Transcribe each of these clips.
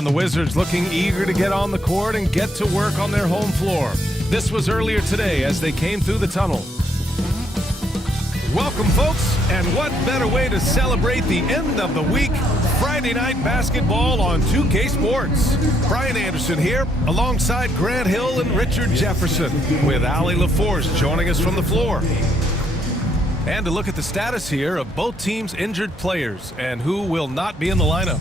And the Wizards looking eager to get on the court and get to work on their home floor. This was earlier today as they came through the tunnel. Welcome, folks, and what better way to celebrate the end of the week? Friday night basketball on 2K Sports. Brian Anderson here, alongside Grant Hill and Richard Jefferson, with Ali LaForce joining us from the floor. And to look at the status here of both teams' injured players and who will not be in the lineup.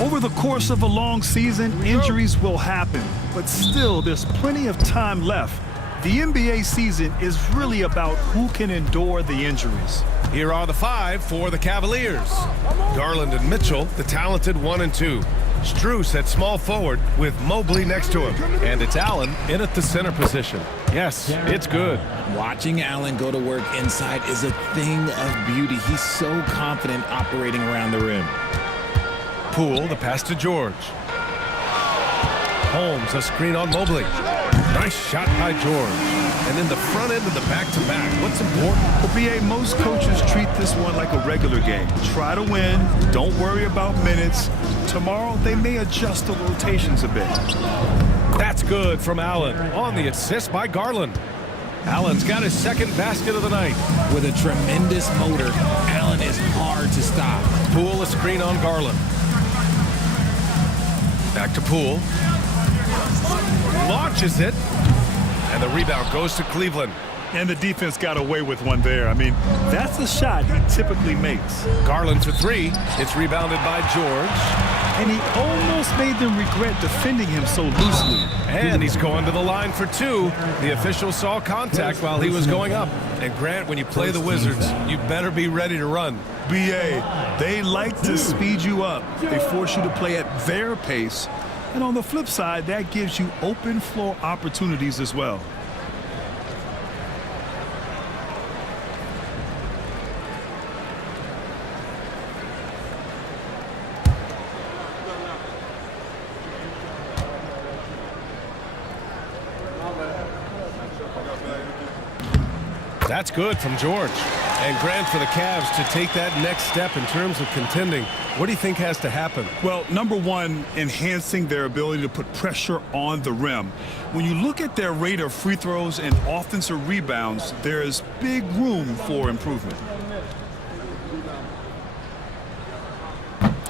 Over the course of a long season, injuries will happen, but still there's plenty of time left. The NBA season is really about who can endure the injuries. Here are the five for the Cavaliers. Garland and Mitchell, the talented 1 and 2. Strus at small forward with Mobley next to him. And it's Allen in at the center position. Yes, it's good. Watching Allen go to work inside is a thing of beauty. He's so confident operating around the rim. Poole, the pass to George. Holmes, a screen on Mobley. Nice shot by George. And in the front end of the back-to-back, what's important? For BA, most coaches treat this one like a regular game. Try to win, don't worry about minutes. Tomorrow, they may adjust the rotations a bit. That's good from Allen on the assist by Garland. Allen's got his second basket of the night. With a tremendous motor, Allen is hard to stop. Poole, a screen on Garland. Back to Poole. Launches it. And the rebound goes to Cleveland. And the defense got away with one there. I mean, that's the shot he typically makes. Garland for three. It's rebounded by George. And he almost made them regret defending him so loosely. And he's going to the line for two. The official saw contact while he was going up. And Grant, when you play the Wizards, you better be ready to run. BA, they like to speed you up. They force you to play at their pace. And on the flip side, that gives you open floor opportunities as well. That's good from George. And Grant, for the Cavs to take that next step in terms of contending, what do you think has to happen? Well, number one, enhancing their ability to put pressure on the rim. When you look at their rate of free throws and offensive rebounds, there is big room for improvement.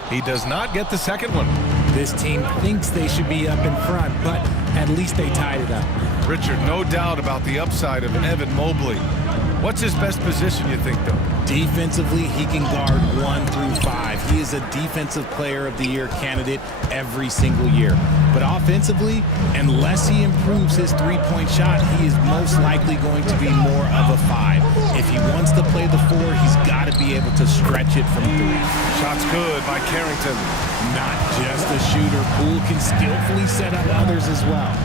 He does not get the second one. This team thinks they should be up in front, but at least they tied it up. Richard, no doubt about the upside of Evan Mobley. What's his best position, you think, though? Defensively, he can guard 1 through 5. He is a Defensive Player of the Year candidate every single year. But offensively, unless he improves his three-point shot, he is most likely going to be more of a 5. If he wants to play the 4, he's got to be able to stretch it from 3. Shot's good by Carrington. Not just a shooter, Poole can skillfully set up others as well.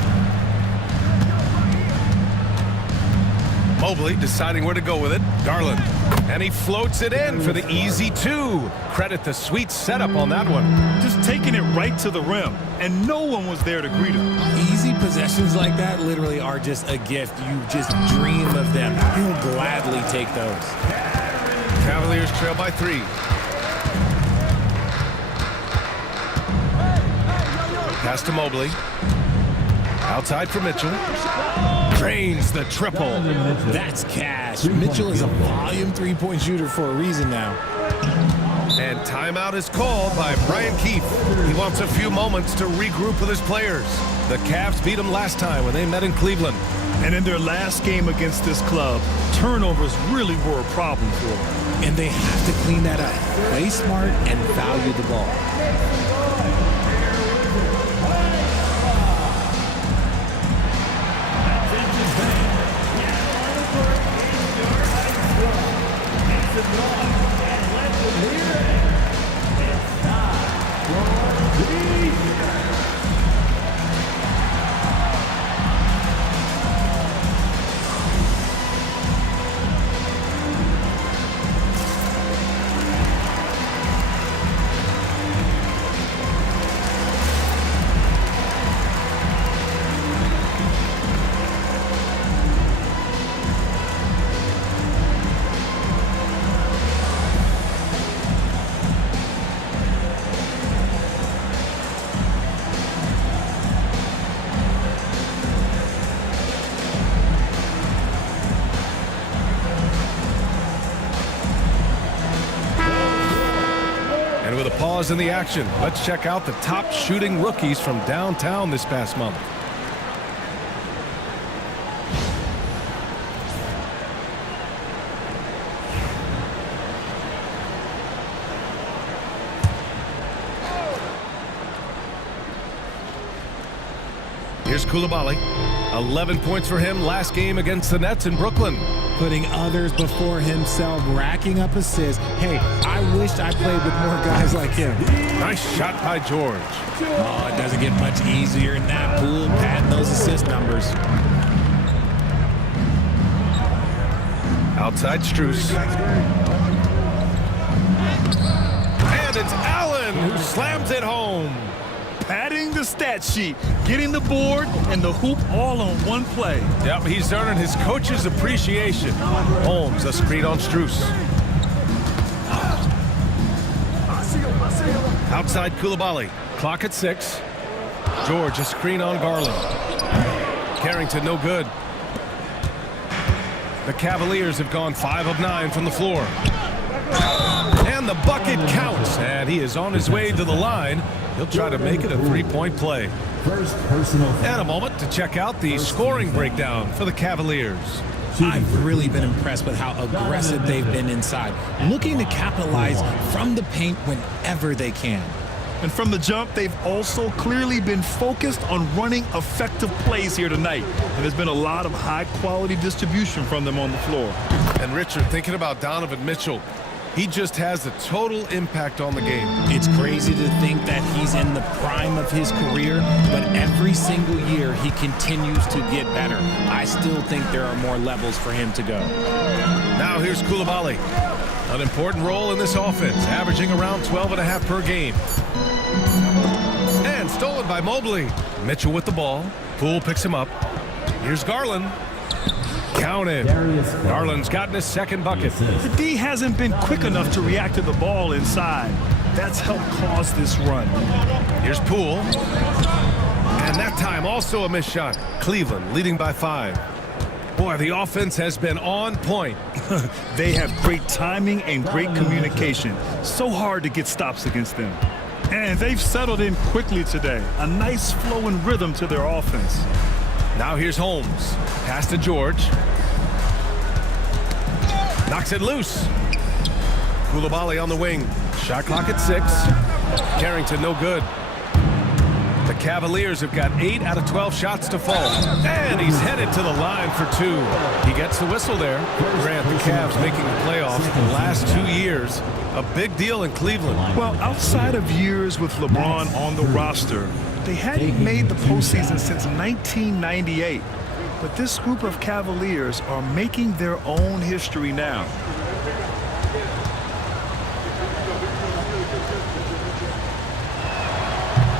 Mobley deciding where to go with it. Garland. And he floats it in for the easy 2. Credit the sweet setup on that one. Just taking it right to the rim, and no one was there to greet him. Easy possessions like that literally are just a gift. You just dream of them. You'll gladly take those. Cavaliers trail by 3. Pass to Mobley. Outside for Mitchell. Drains the triple. That's cash. Mitchell is a volume three-point shooter for a reason now. And timeout is called by Brian Keefe. He wants a few moments to regroup with his players. The Cavs beat him last time when they met in Cleveland. And in their last game against this club, turnovers really were a problem for them. And they have to clean that up. Play smart and value the ball. Utah's in the action. Let's check out the top shooting rookies from downtown this past month. Here's Coulibaly. 11 points for him last game against the Nets in Brooklyn. Putting others before himself, racking up assists. Hey, I wished I played with more guys like him. Nice shot by George. Oh, it doesn't get much easier in that pool, padding those assist numbers. Outside Strus. And it's Allen who slams it home. Padding the stat sheet, getting the board and the hoop all on one play. Yep, he's earning his coach's appreciation. Holmes, a screen on Strus. Outside Coulibaly. Clock at 6. George, a screen on Garland. Carrington, no good. The Cavaliers have gone 5 of 9 from the floor. And the bucket counts, and he is on his way to the line. He'll try to make it a three-point play. And a moment to check out the scoring breakdown for the Cavaliers. I've really been impressed with how aggressive they've been inside, looking to capitalize from the paint whenever they can. And from the jump, they've also clearly been focused on running effective plays here tonight. And there's been a lot of high-quality distribution from them on the floor. And Richard, thinking about Donovan Mitchell, he just has a total impact on the game. It's crazy to think that he's in the prime of his career, but every single year he continues to get better. I still think there are more levels for him to go. Now here's Coulibaly. An important role in this offense, averaging around 12.5 per game. And stolen by Mobley. Mitchell with the ball. Poole picks him up. Here's Garland. Counted. Garland's gotten his second bucket. The D hasn't been quick enough to react to the ball inside. That's helped cause this run. Here's Poole. And that time also a missed shot. Cleveland leading by 5. Boy, the offense has been on point. They have great timing and great communication. So hard to get stops against them. And they've settled in quickly today. A nice flow and rhythm to their offense. Now here's Holmes. Pass to George. Knocks it loose. Coulibaly on the wing. Shot clock at 6. Carrington no good. The Cavaliers have got 8 out of 12 shots to fall. And he's headed to the line for 2. He gets the whistle there. Grant, the Cavs making the playoffs the last 2 years. A big deal in Cleveland. Well, outside of years with LeBron on the roster, they hadn't made the postseason since 1998. But this group of Cavaliers are making their own history now.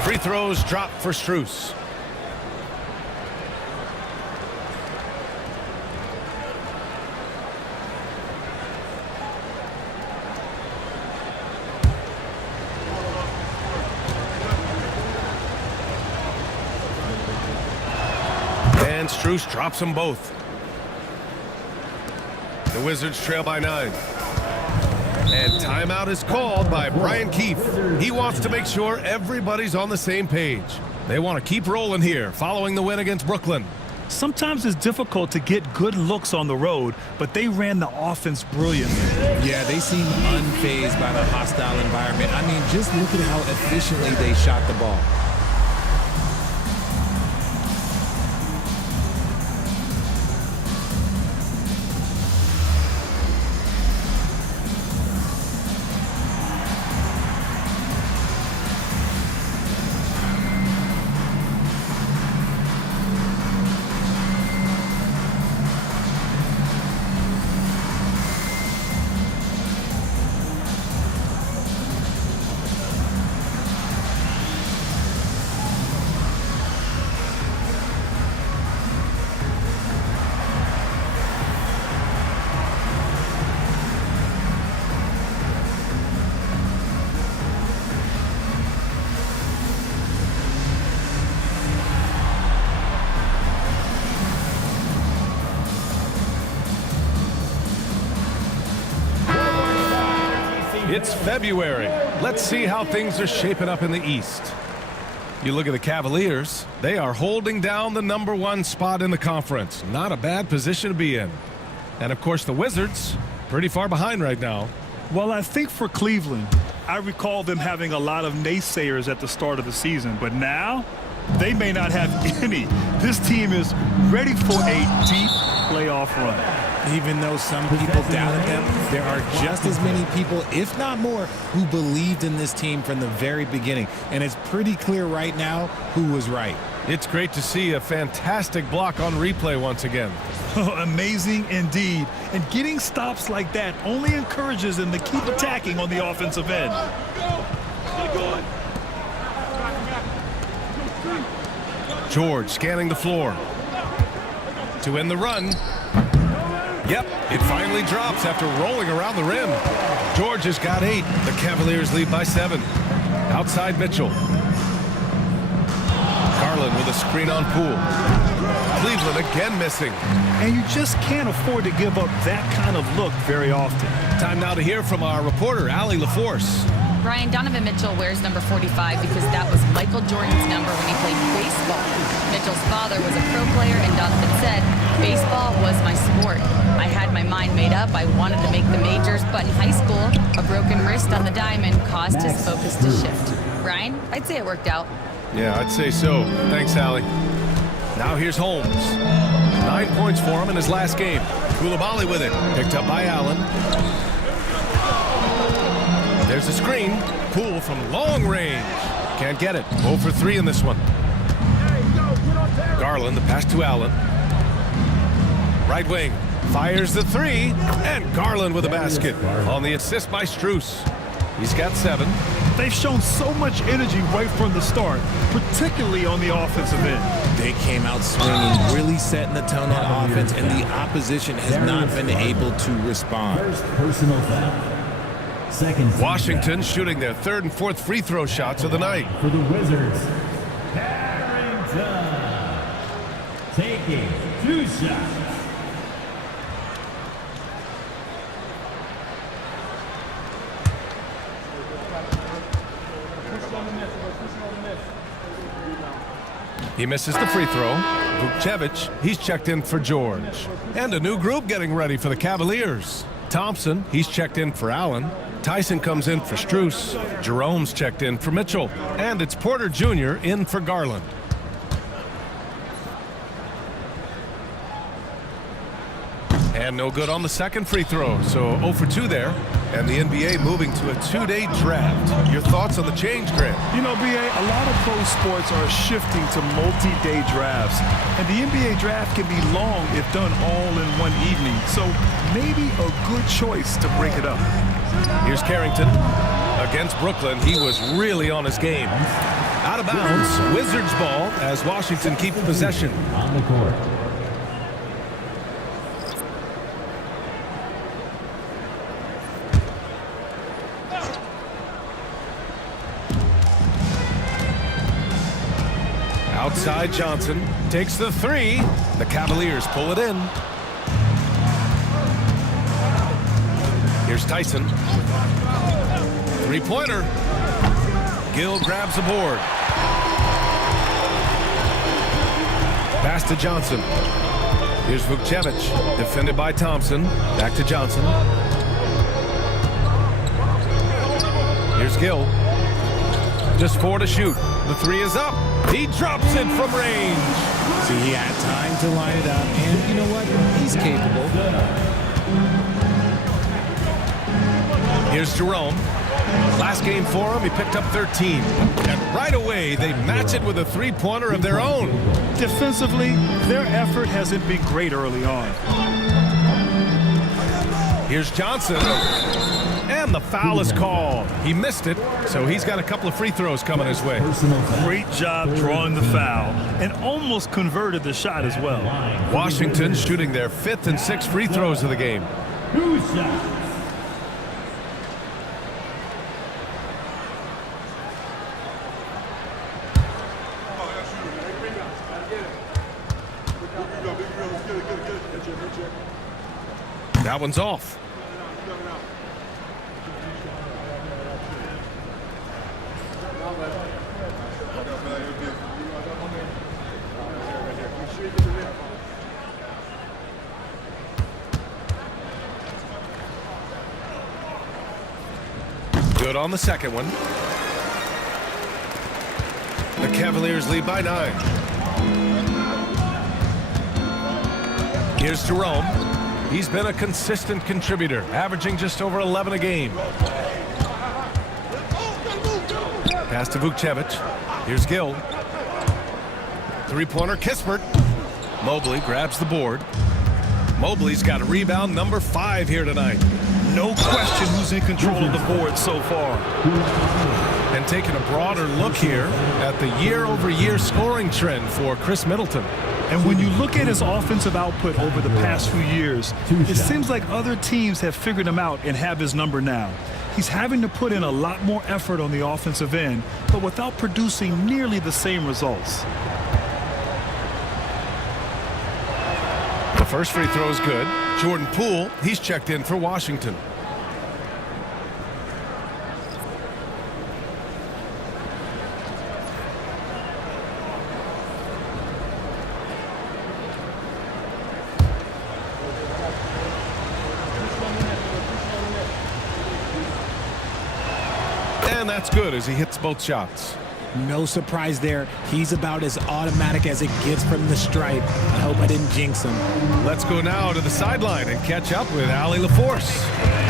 Free throws drop for Strus. And Strus drops them both. The Wizards trail by 9. And timeout is called by Brian Keefe. He wants to make sure everybody's on the same page. They want to keep rolling here following the win against Brooklyn. Sometimes it's difficult to get good looks on the road, but they ran the offense brilliantly. Yeah, they seem unfazed by the hostile environment. I mean, just look at how efficiently they shot the ball. It's February. Let's see how things are shaping up in the East. You look at the Cavaliers, they are holding down the #1 spot in the conference. Not a bad position to be in. And of course the Wizards, pretty far behind right now. Well, I think for Cleveland, I recall them having a lot of naysayers at the start of the season, but now they may not have any. This team is ready for a deep playoff run. Even though some people doubted them, there are just as many people, if not more, who believed in this team from the very beginning. And it's pretty clear right now who was right. It's great to see a fantastic block on replay once again. Amazing indeed. And getting stops like that only encourages them to keep attacking on the offensive end. George scanning the floor. To end the run. Yep, it finally drops after rolling around the rim. George has got 8. The Cavaliers lead by 7. Outside Mitchell. Garland with a screen on Poole. Cleveland again missing. And you just can't afford to give up that kind of look very often. Time now to hear from our reporter, Allie LaForce. Brian, Donovan Mitchell wears number 45 because that was Michael Jordan's number when he played baseball. Mitchell's father was a pro player, and Donovan said, "Baseball was my sport. I had my mind made up. I wanted to make the majors, but in high school, a broken wrist on the diamond caused his focus to shift." Brian, I'd say it worked out. Yeah, I'd say so. Thanks, Allie. Now here's Holmes. 9 points for him in his last game. Koulibaly with it. Picked up by Allen. There's a screen. Poole from long range. Can't get it. 0 for 3 in this one. Garland, the pass to Allen. Right wing. Fires the 3. And Garland with a basket. On the assist by Strus. He's got 7. They've shown so much energy right from the start, particularly on the offensive end. They came out swinging, really setting the tone on offense, and the opposition has not been able to respond. First personal foul. Second. Washington shooting their 3rd and 4th free throw shots of the night. For the Wizards, Carrington taking 2 shots. He misses the free throw. Vukcevic, he's checked in for George. And a new group getting ready for the Cavaliers. Thompson, he's checked in for Allen. Tyson comes in for Strus. Jerome's checked in for Mitchell. And it's Porter Jr. in for Garland. And no good on the second free throw, so 0 for 2 there. And the NBA moving to a 2-day draft. Your thoughts on the change, Grant? You know, BA, a lot of pro sports are shifting to multi-day drafts. And the NBA draft can be long if done all in one evening. So maybe a good choice to break it up. Here's Carrington against Brooklyn. He was really on his game. Out of bounds, Wizards ball as Washington keeps possession. On the court. Outside Johnson takes the 3. The Cavaliers pull it in. Here's Tyson. 3-pointer. Gill grabs the board. Pass to Johnson. Here's Vukcevic. Defended by Thompson. Back to Johnson. Here's Gill. Just 4 to shoot. The 3 is up. He drops it from range. So he had time to line it up, and you know what? He's capable. Here's Jerome. Last game for him, he picked up 13. And right away, they match it with a 3-pointer of their own. Defensively, their effort hasn't been great early on. Here's Johnson. And the foul is called. He missed it, so he's got a couple of free throws coming his way. Great job drawing the foul and almost converted the shot as well. Washington shooting their 5th and 6th free throws of the game. 2 shots. That one's off. Good on the second one. The Cavaliers lead by 9. Here's Jerome. He's been a consistent contributor, averaging just over 11 a game. Pass to Vukcevic. Here's Gill. Three-pointer, Kispert. Mobley grabs the board. Mobley's got a rebound number 5 here tonight. No question who's in control of the board so far. And taking a broader look here at the year-over-year scoring trend for Chris Middleton. And when you look at his offensive output over the past few years, it seems like other teams have figured him out and have his number now. He's having to put in a lot more effort on the offensive end, but without producing nearly the same results. The first free throw is good. Jordan Poole, he's checked in for Washington. And that's good as he hits both shots. No surprise there. He's about as automatic as it gets from the stripe. I hope I didn't jinx him. Let's go now to the sideline and catch up with Allie LaForce.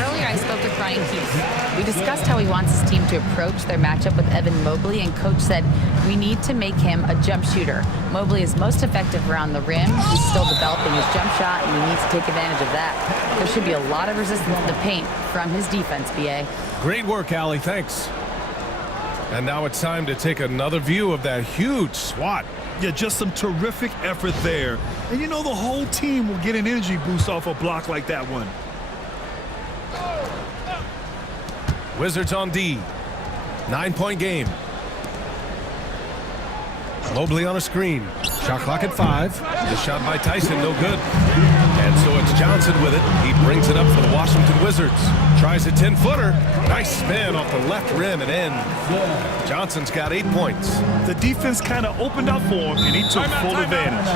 Earlier, I spoke with Ryan Keefe. We discussed how he wants his team to approach their matchup with Evan Mobley, and Coach said, we need to make him a jump shooter. Mobley is most effective around the rim. He's still developing his jump shot, and he needs to take advantage of that. There should be a lot of resistance in the paint from his defense, BA. Great work, Allie. Thanks. And now it's time to take another view of that huge swat. Yeah, just some terrific effort there. And you know the whole team will get an energy boost off a block like that one. Wizards on D. 9-point game. Mobley on a screen. Shot clock at 5. The shot by Tyson, no good. And so it's Johnson with it. He brings it up for the Washington Wizards. Tries a 10-footer. Nice spin off the left rim and in. Johnson's got 8 points. The defense kind of opened up for him, and he took full advantage.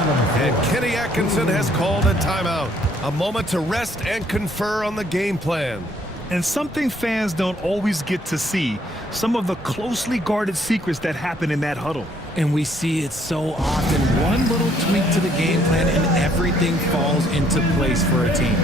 And Kenny Atkinson has called a timeout. A moment to rest and confer on the game plan. And something fans don't always get to see, some of the closely guarded secrets that happen in that huddle. And we see it so often. One little tweak to the game plan and everything falls into place for a team.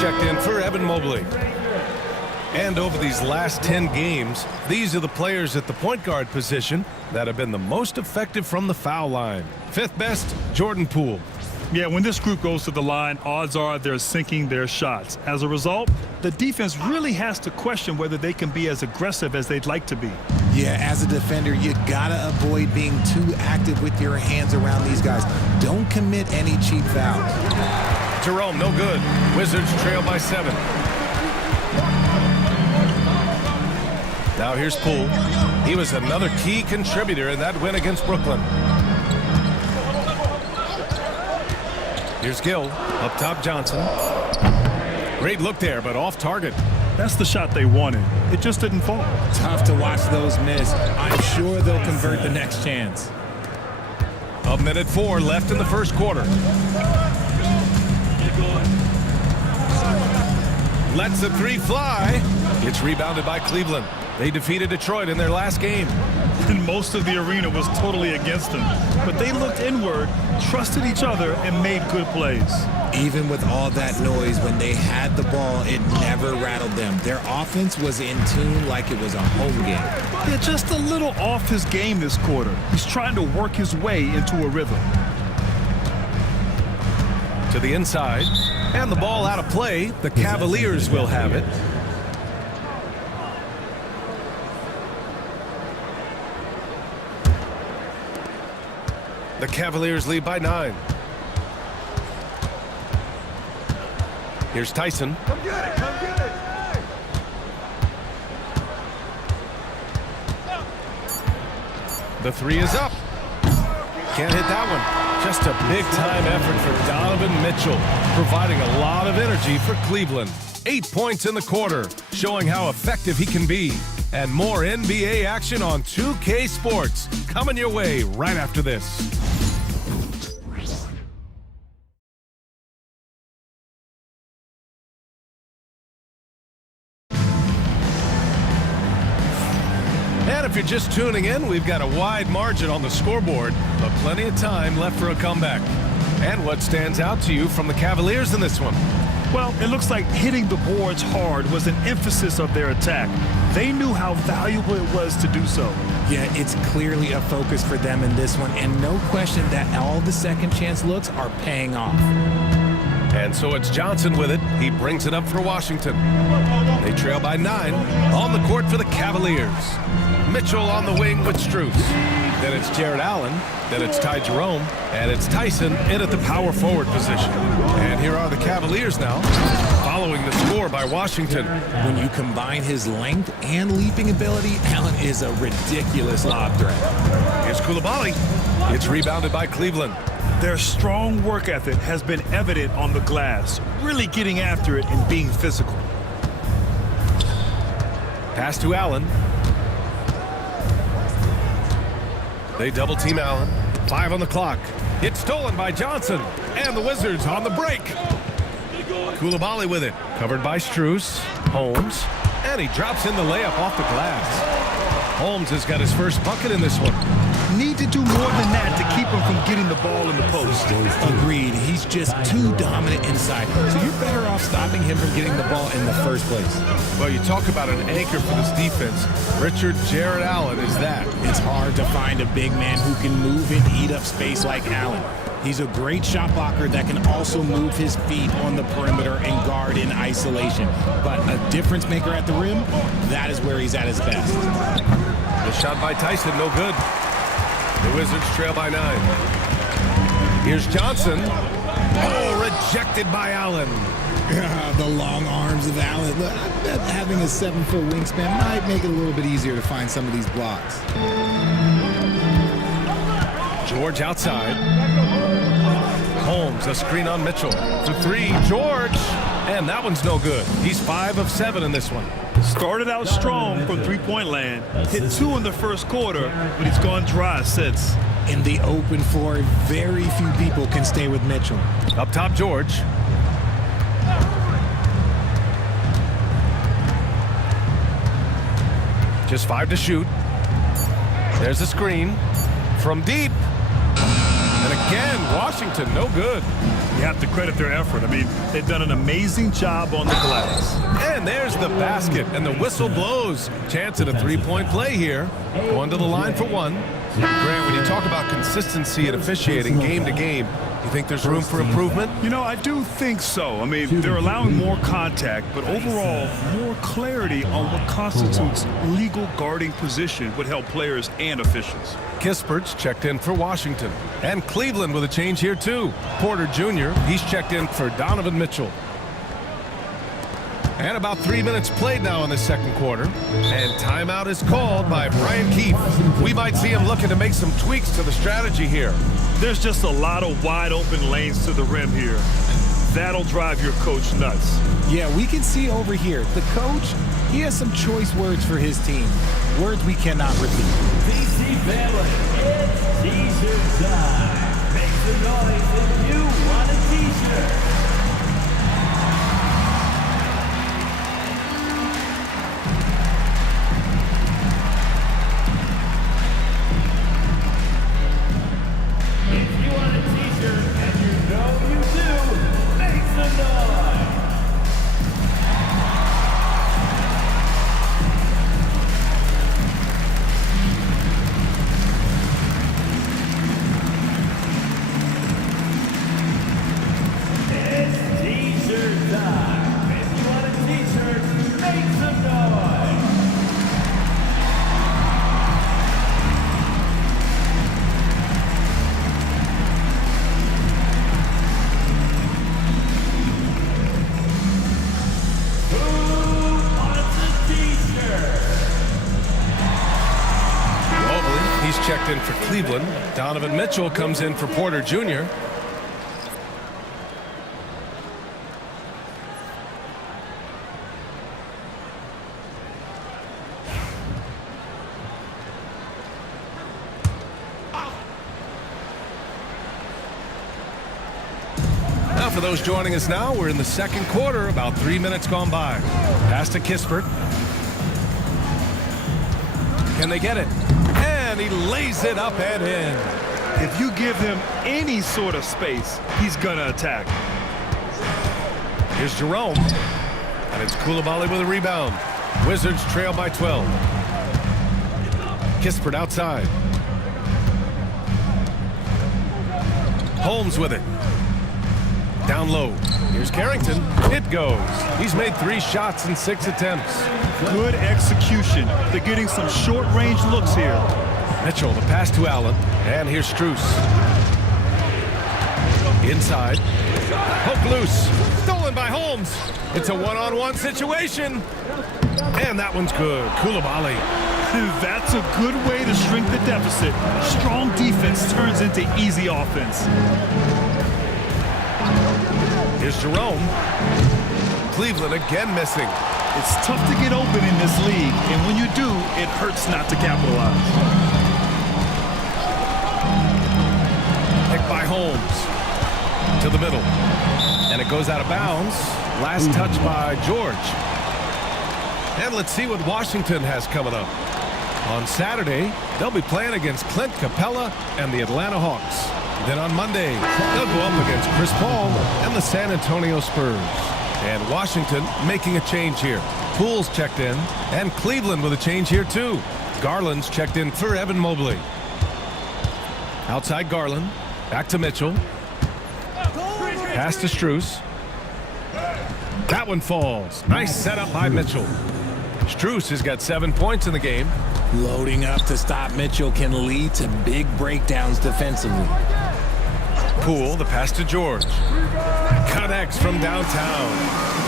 Checked in for Evan Mobley. And over these last 10 games, these are the players at the point guard position that have been the most effective from the foul line. 5th best, Jordan Poole. Yeah, when this group goes to the line, odds are they're sinking their shots. As a result, the defense really has to question whether they can be as aggressive as they'd like to be. Yeah, as a defender, you gotta avoid being too active with your hands around these guys. Don't commit any cheap fouls. Jerome, no good. Wizards trail by 7. Now here's Poole. He was another key contributor in that win against Brooklyn. Here's Gill. Up top, Johnson. Great look there, but off target. That's the shot they wanted. It just didn't fall. Tough to watch those miss. I'm sure they'll convert the next chance. 1:04 left in the first quarter. Lets the 3 fly. It's rebounded by Cleveland. They defeated Detroit in their last game. And most of the arena was totally against them. But they looked inward, trusted each other, and made good plays. Even with all that noise, when they had the ball, it never rattled them. Their offense was in tune like it was a home game. Yeah, just a little off his game this quarter. He's trying to work his way into a rhythm. To the inside, and the ball out of play. The Cavaliers will have it. The Cavaliers lead by 9. Here's Tyson. Come get it, come get it. The three is up. Can't hit that one. Just a big-time effort for Donovan Mitchell, providing a lot of energy for Cleveland. 8 points in the quarter, showing how effective he can be. And more NBA action on 2K Sports coming your way right after this. And if you're just tuning in, we've got a wide margin on the scoreboard, but plenty of time left for a comeback. And what stands out to you from the Cavaliers in this one? Well, it looks like hitting the boards hard was an emphasis of their attack. They knew how valuable it was to do so. Yeah, it's clearly a focus for them in this one, and no question that all the second chance looks are paying off. And so it's Johnson with it. He brings it up for Washington. They trail by 9 on the court for the Cavaliers. Mitchell on the wing with Strus. Then it's Jared Allen. Then it's Ty Jerome. And it's Tyson in at the power forward position. And here are the Cavaliers now, following the score by Washington. When you combine his length and leaping ability, Allen is a ridiculous lob threat. Here's Coulibaly. It's rebounded by Cleveland. Their strong work ethic has been evident on the glass, really getting after it and being physical. Pass to Allen. They double team Allen. 5 on the clock. It's stolen by Johnson. And the Wizards on the break. Coulibaly with it. Covered by Strus. Holmes. And he drops in the layup off the glass. Holmes has got his first bucket in this one. Need to do more than that to keep him from getting the ball in the post. Agreed. He's just too dominant inside. So you're better off stopping him from getting the ball in the first place. Well, you talk about an anchor for this defense. Richard Jared Allen is that. It's hard to find a big man who can move and eat up space like Allen. He's a great shot blocker that can also move his feet on the perimeter and guard in isolation. But a difference maker at the rim, that is where he's at his best. The shot by Tyson, no good. The Wizards trail by 9. Here's Johnson. Oh, rejected by Allen. The long arms of Allen. Look, I bet having a 7-foot wingspan might make it a little bit easier to find some of these blocks. George outside. Holmes, a screen on Mitchell. For 3, George. And that one's no good. He's 5 of 7 in this one. Started out strong from three-point land. Hit 2 in the first quarter, but he's gone dry since. In the open floor, very few people can stay with Mitchell. Up top, George. Just 5 to shoot. There's a screen from deep. And again, Washington, no good. You have to credit their effort. I mean, they've done an amazing job on the glass. And there's the basket, and the whistle blows. Chance at a three-point play here. Going to the line for 1. Grant, when you talk about consistency and officiating game to game, you think there's room for improvement? You know, I do think so. I mean, they're allowing more contact, but overall, more clarity on what constitutes legal guarding position would help players and officials. Kispert's checked in for Washington. And Cleveland with a change here, too. Porter Jr., he's checked in for Donovan Mitchell. And about 3 minutes played now in the second quarter. And timeout is called by Brian Keefe. We might see him looking to make some tweaks to the strategy here. There's just a lot of wide open lanes to the rim here. That'll drive your coach nuts. Yeah, we can see over here. The coach, he has some choice words for his team. Words we cannot repeat. BKE family, it's t-shirt time. Make some noise if you want a t-shirt. Cleveland. Donovan Mitchell comes in for Porter Jr. Now for those joining us now, we're in the second quarter, about 3 minutes gone by. Pass to Kispert. Can they get it? And he lays it up and in. If you give him any sort of space, he's going to attack. Here's Jerome. And it's Coulibaly with a rebound. Wizards trail by 12. Kispert outside. Holmes with it. Down low. Here's Carrington. It goes. He's made 3 shots in 6 attempts. Good execution. They're getting some short-range looks here. Mitchell, the pass to Allen. And here's Strus. Inside. Hook loose. Stolen by Holmes. It's a one-on-one situation. And that one's good. Coulibaly. That's a good way to shrink the deficit. Strong defense turns into easy offense. Here's Jerome. Cleveland again missing. It's tough to get open in this league, and when you do, it hurts not to capitalize. Picked by Holmes. To the middle. And it goes out of bounds. Last touch by George. And let's see what Washington has coming up. On Saturday, they'll be playing against Clint Capella and the Atlanta Hawks. Then on Monday, they'll go up against Chris Paul and the San Antonio Spurs. And Washington making a change here. Poole's checked in, and Cleveland with a change here too. Garland's checked in for Evan Mobley. Outside Garland, back to Mitchell. Pass to Strus. That one falls. Nice setup by Mitchell. Strus has got 7 points in the game. Loading up to stop Mitchell can lead to big breakdowns defensively. Poole, the pass to George. Connects from downtown.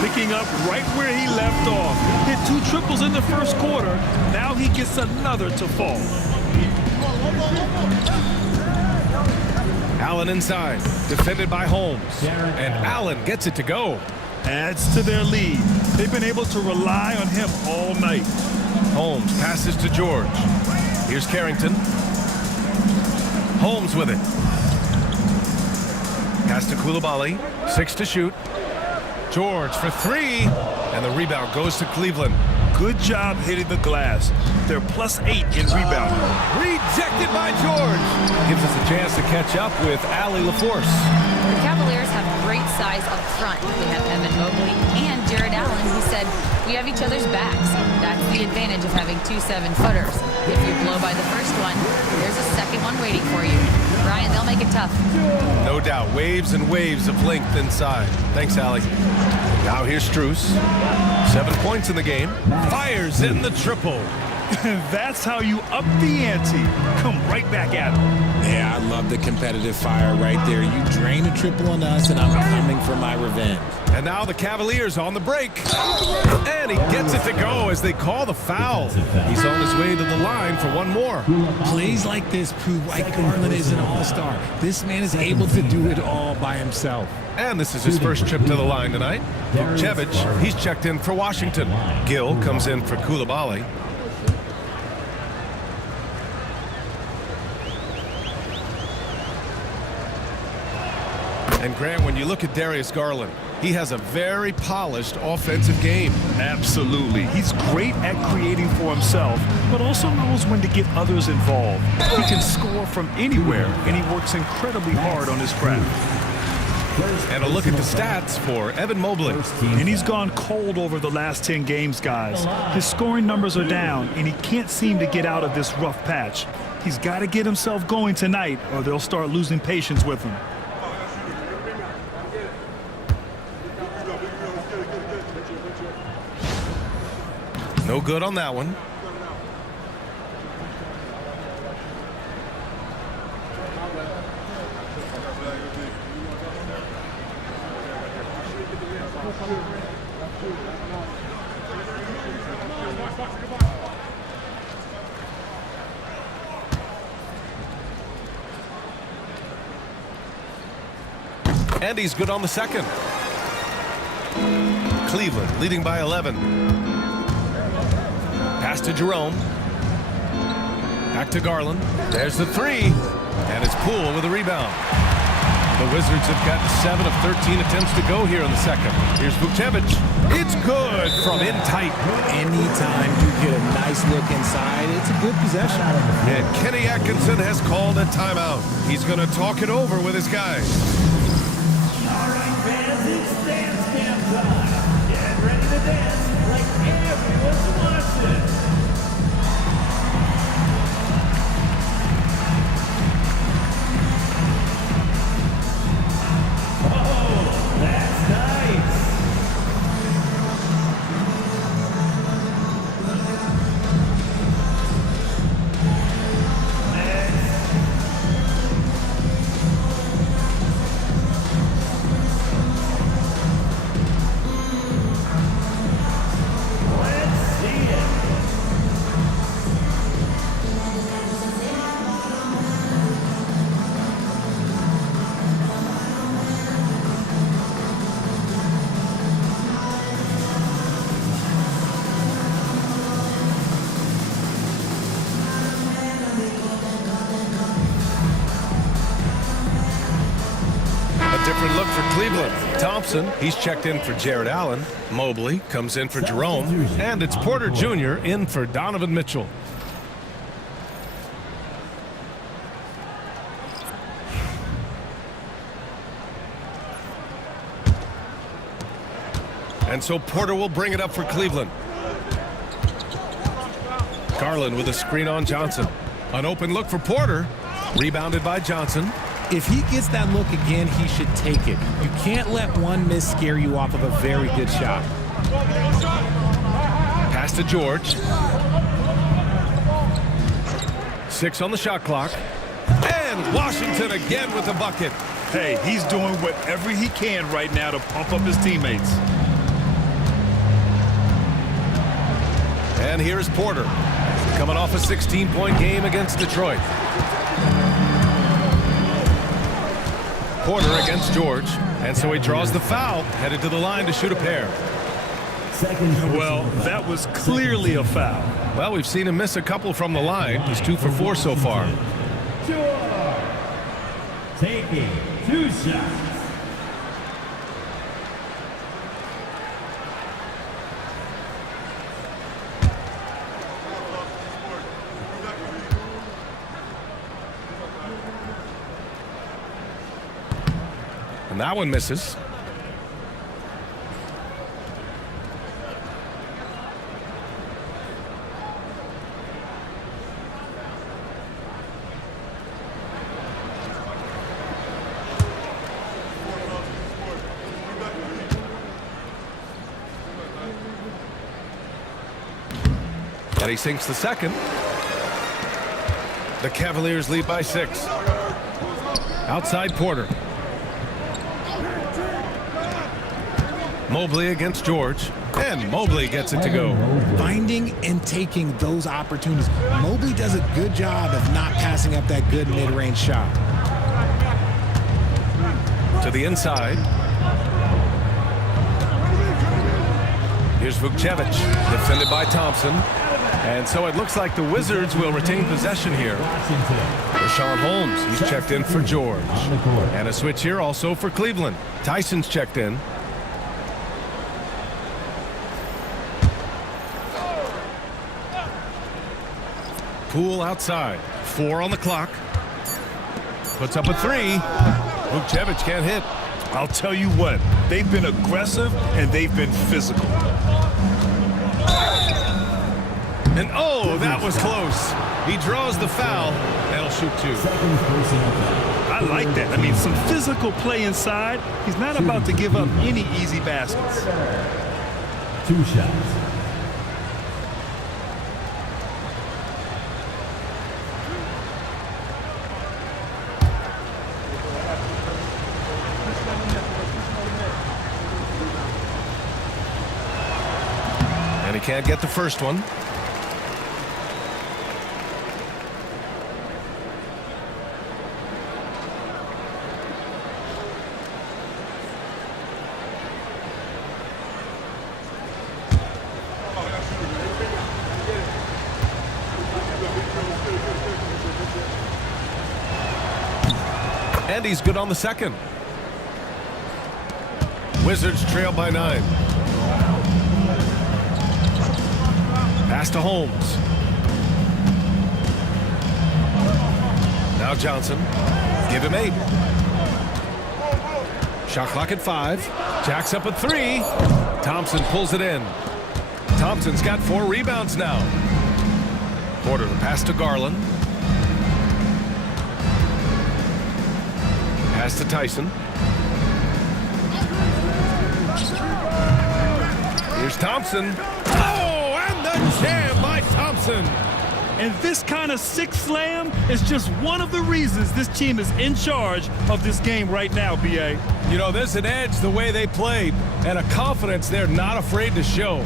Picking up right where he left off. Hit 2 triples in the first quarter. Now he gets another to fall. Allen inside. Defended by Holmes. And Allen gets it to go. Adds to their lead. They've been able to rely on him all night. Holmes passes to George. Here's Carrington. Holmes with it. Pass to Coulibaly. 6 to shoot. George for 3. And the rebound goes to Cleveland. Good job hitting the glass. They're +8 in rebounding. Rejected by George. Gives us a chance to catch up with Allie LaForce. The Cavaliers have great size up front. They have Evan Mobley and Jared Allen, who said, we have each other's backs. That's the advantage of having 2 7-footers. If you blow by the first one, there's a second one waiting for you. Brian, they'll make it tough. No doubt. Waves and waves of length inside. Thanks, Allie. Now here's Strus. 7 points in the game. Fires in the triple. That's how you up the ante. Come right back at him. Yeah, I love the competitive fire right there. You drain a triple on us, and I'm coming for my revenge. And now the Cavaliers on the break. And he gets it to go as they call the foul. He's on his way to the line for one more. Plays like this prove why Garland is an all-star. This man is able to do it all by himself. And this is his first trip to the line tonight. Vukcevic, he's checked in for Washington. Gill comes in for Coulibaly. And Grant, when you look at Darius Garland, he has a very polished offensive game. Absolutely. He's great at creating for himself, but also knows when to get others involved. He can score from anywhere, and he works incredibly hard on his craft. And a look at the stats for Evan Mobley. And he's gone cold over the last 10 games, guys. His scoring numbers are down, and he can't seem to get out of this rough patch. He's got to get himself going tonight, or they'll start losing patience with him. No good on that one. And he's good on the second. Cleveland leading by 11. Pass to Jerome. Back to Garland. There's the three. And it's Poole with a rebound. The Wizards have got 7 of 13 attempts to go here in the second. Here's Vukcevic. It's good from in tight. Anytime you get a nice look inside, it's a good possession. And Kenny Atkinson has called a timeout. He's going to talk it over with his guys. All right, fans, it's dance camp time. Get ready to dance like everyone's watching. Different look for Cleveland. Thompson, he's checked in for Jared Allen. Mobley comes in for Jerome. And it's Porter Jr. in for Donovan Mitchell. And so Porter will bring it up for Cleveland. Garland with a screen on Johnson. An open look for Porter. Rebounded by Johnson. If he gets that look again, he should take it. You can't let one miss scare you off of a very good shot. Pass to George. 6 on the shot clock. And Washington again with the bucket. Hey, he's doing whatever he can right now to pump up his teammates. And here's Porter, coming off a 16-point game against Detroit. Porter against George, and so he draws the foul, headed to the line to shoot a pair. Well, that was clearly a foul. Well, we've seen him miss a couple from the line. He's 2 for 4 so far. Taking 2 shots. And that one misses. And he sinks the second. The Cavaliers lead by 6. Outside Porter. Mobley against George, and Mobley gets it to go. Finding and taking those opportunities. Mobley does a good job of not passing up that good mid-range shot. To the inside. Here's Vukcevic, defended by Thompson. And so it looks like the Wizards will retain possession here. Rashawn Holmes, he's checked in for George. And a switch here also for Cleveland. Tyson's checked in. Poole outside. 4 on the clock. Puts up a 3. Vukcevic can't hit. I'll tell you what, they've been aggressive and they've been physical. And oh, that was close. He draws the foul. That'll shoot 2. I like that. I mean, some physical play inside. He's not about to give up any easy baskets. 2 shots. And he can't get the first one. And he's good on the second. Wizards trail by 9. Pass to Holmes. Now Johnson. Give him 8. Shot clock at 5. Jacks up at 3. Thompson pulls it in. Thompson's got 4 rebounds now. Porter the pass to Garland. Pass to Tyson. Here's Thompson. Oh, and the jam by Thompson. And this kind of six slam is just one of the reasons this team is in charge of this game right now, B.A. You know, there's an edge the way they played and a confidence they're not afraid to show.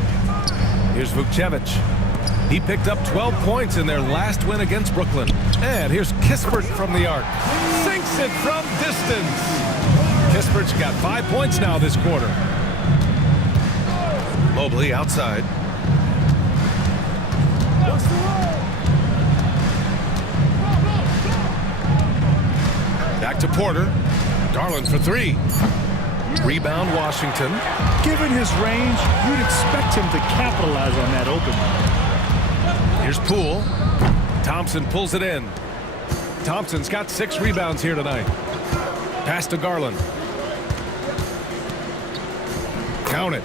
Here's Vukcevic. He picked up 12 points in their last win against Brooklyn. And here's Kispert from the arc. Sinks it from distance. Kispert's got 5 points now this quarter. Mobley outside. Back to Porter. Garland for 3. Rebound Washington. Given his range, you'd expect him to capitalize on that open. Here's Poole. Thompson pulls it in. Thompson's got 6 rebounds here tonight. Pass to Garland. Count it.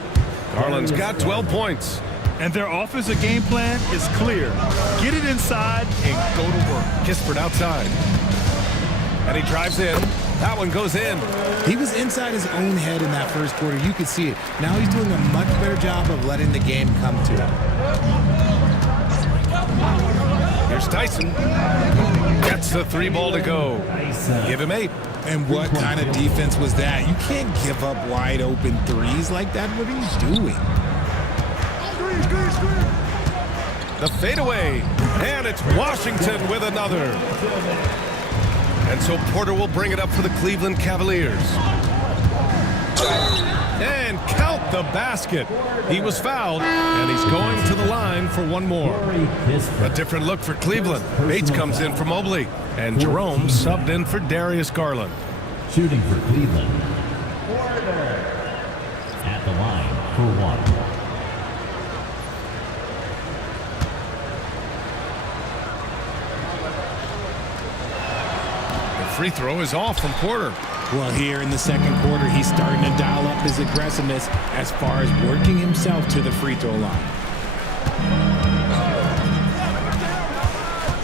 Garland's got 12 points. And their offensive game plan is clear. Get it inside and go to work. Kispert outside. And he drives in. That one goes in. He was inside his own head in that first quarter. You could see it. Now he's doing a much better job of letting the game come to him. Here's Tyson. Gets the 3 ball to go. Give him 8. And what kind of defense was that? You can't give up wide open threes like that. What are you doing? The fadeaway. And it's Washington with another. And so Porter will bring it up for the Cleveland Cavaliers. And count the basket. He was fouled, and he's going to the line for one more. A different look for Cleveland. Bates comes in for Mobley, and Jerome subbed in for Darius Garland. Shooting for Cleveland. Porter at the line for 1. Free throw is off from Porter. Well, here in the second quarter, he's starting to dial up his aggressiveness as far as working himself to the free throw line.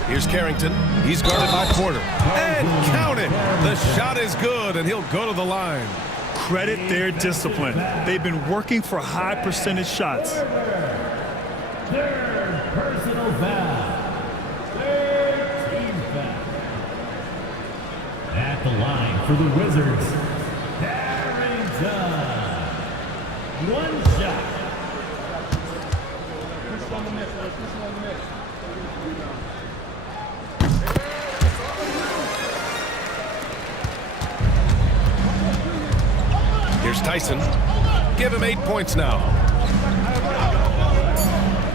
Here's Carrington. He's guarded by Porter. And count it. The shot is good, and he'll go to the line. Credit their discipline. They've been working for high percentage shots. Third personal foul. Third team foul. At the line for the Wizards, Carrington. 1 shot. Here's Tyson. Give him 8 points now.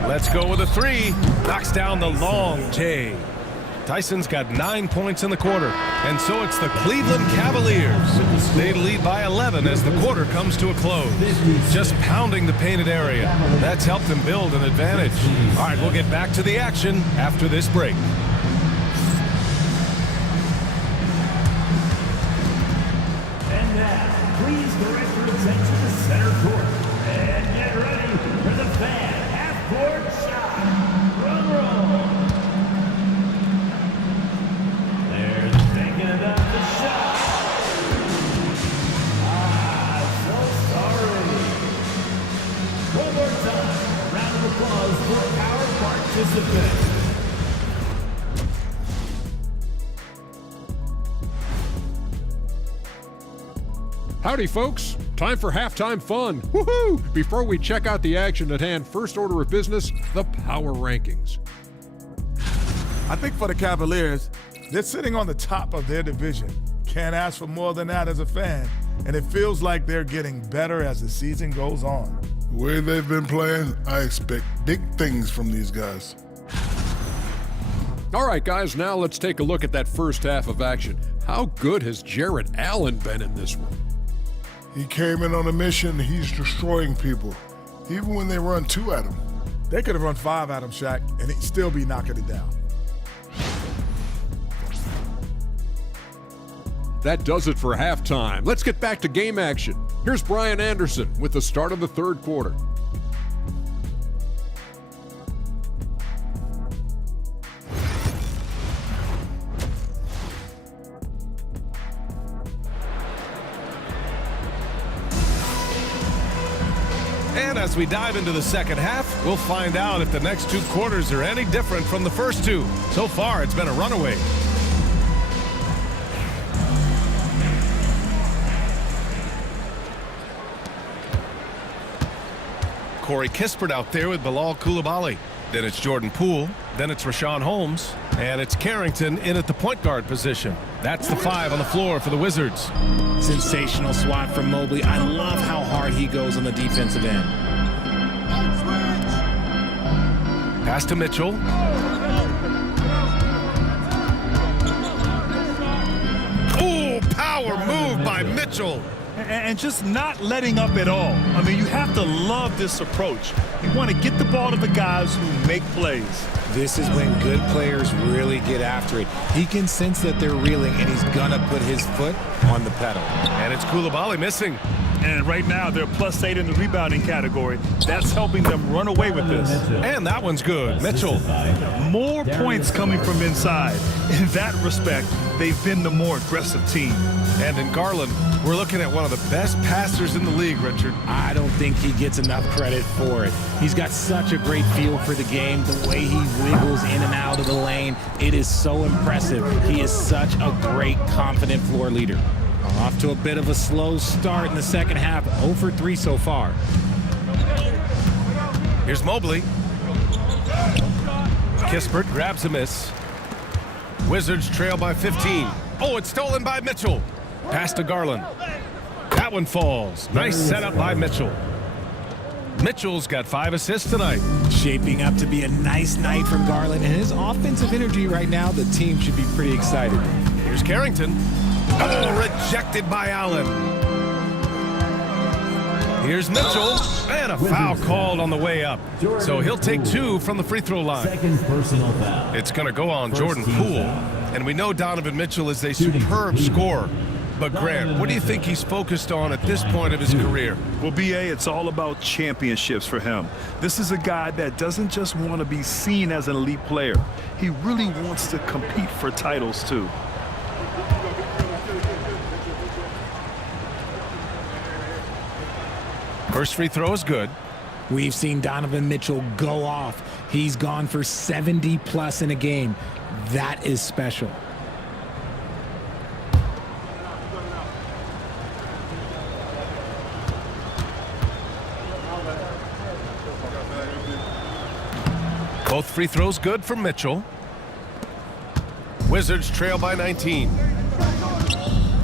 Let's go with a 3. Knocks down the long J. Tyson's got 9 points in the quarter, and so it's the Cleveland Cavaliers. They lead by 11 as the quarter comes to a close. Just pounding the painted area. That's helped them build an advantage. All right, we'll get back to the action after this break. And now, please direct your attention to center court. And get ready for the fan half-court shot. Drum roll. They're thinking about the shot. So sorry. One more time. A round of applause for our participants. Howdy, folks. Time for halftime fun. Woohoo! Before we check out the action at hand, first order of business, the power rankings. I think for the Cavaliers, they're sitting on the top of their division. Can't ask for more than that as a fan, and it feels like they're getting better as the season goes on. The way they've been playing, I expect big things from these guys. All right, guys, now let's take a look at that first half of action. How good has Jarrett Allen been in this one? He came in on a mission. He's destroying people, even when they run 2 at him. They could have run 5 at him, Shaq, and he'd still be knocking it down. That does it for halftime. Let's get back to game action. Here's Brian Anderson with the start of the third quarter. And as we dive into the second half, we'll find out if the next 2 quarters are any different from the first 2. So far, it's been a runaway. Corey Kispert out there with Bilal Coulibaly. Then it's Jordan Poole. Then it's Rashawn Holmes. And it's Carrington in at the point guard position. That's the 5 on the floor for the Wizards. Sensational swat from Mobley. I love how hard he goes on the defensive end. Pass to Mitchell. Oh, power move by Mitchell. And just not letting up at all. I mean, you have to love this approach. You want to get the ball to the guys who make plays. This is when good players really get after it. He can sense that they're reeling, and he's going to put his foot on the pedal. And it's Coulibaly missing. And right now, they're +8 in the rebounding category. That's helping them run away with this. And that one's good. Mitchell. More points coming from inside. In that respect, they've been the more aggressive team. And in Garland, we're looking at one of the best passers in the league, Richard. I don't think he gets enough credit for it. He's got such a great feel for the game, the way he wiggles in and out of the lane. It is so impressive. He is such a great, confident floor leader. Off to a bit of a slow start in the second half. 0 for 3 so far. Here's Mobley. Kispert grabs a miss. Wizards trail by 15. Oh, it's stolen by Mitchell. Pass to Garland. That one falls. Nice setup by Mitchell. Mitchell's got 5 assists tonight. Shaping up to be a nice night from Garland, and his offensive energy right now, the team should be pretty excited. Here's Carrington. Oh, rejected by Allen. Here's Mitchell, and a foul called on the way up. So he'll take 2 from the free throw line. Second personal foul. It's going to go on Jordan Poole. And we know Donovan Mitchell is a superb scorer. But Grant, what do you think he's focused on at this point of his career? Well, B.A., it's all about championships for him. This is a guy that doesn't just want to be seen as an elite player. He really wants to compete for titles, too. First free throw is good. We've seen Donovan Mitchell go off. He's gone for 70+ in a game. That is special. Both free throws good for Mitchell. Wizards trail by 19.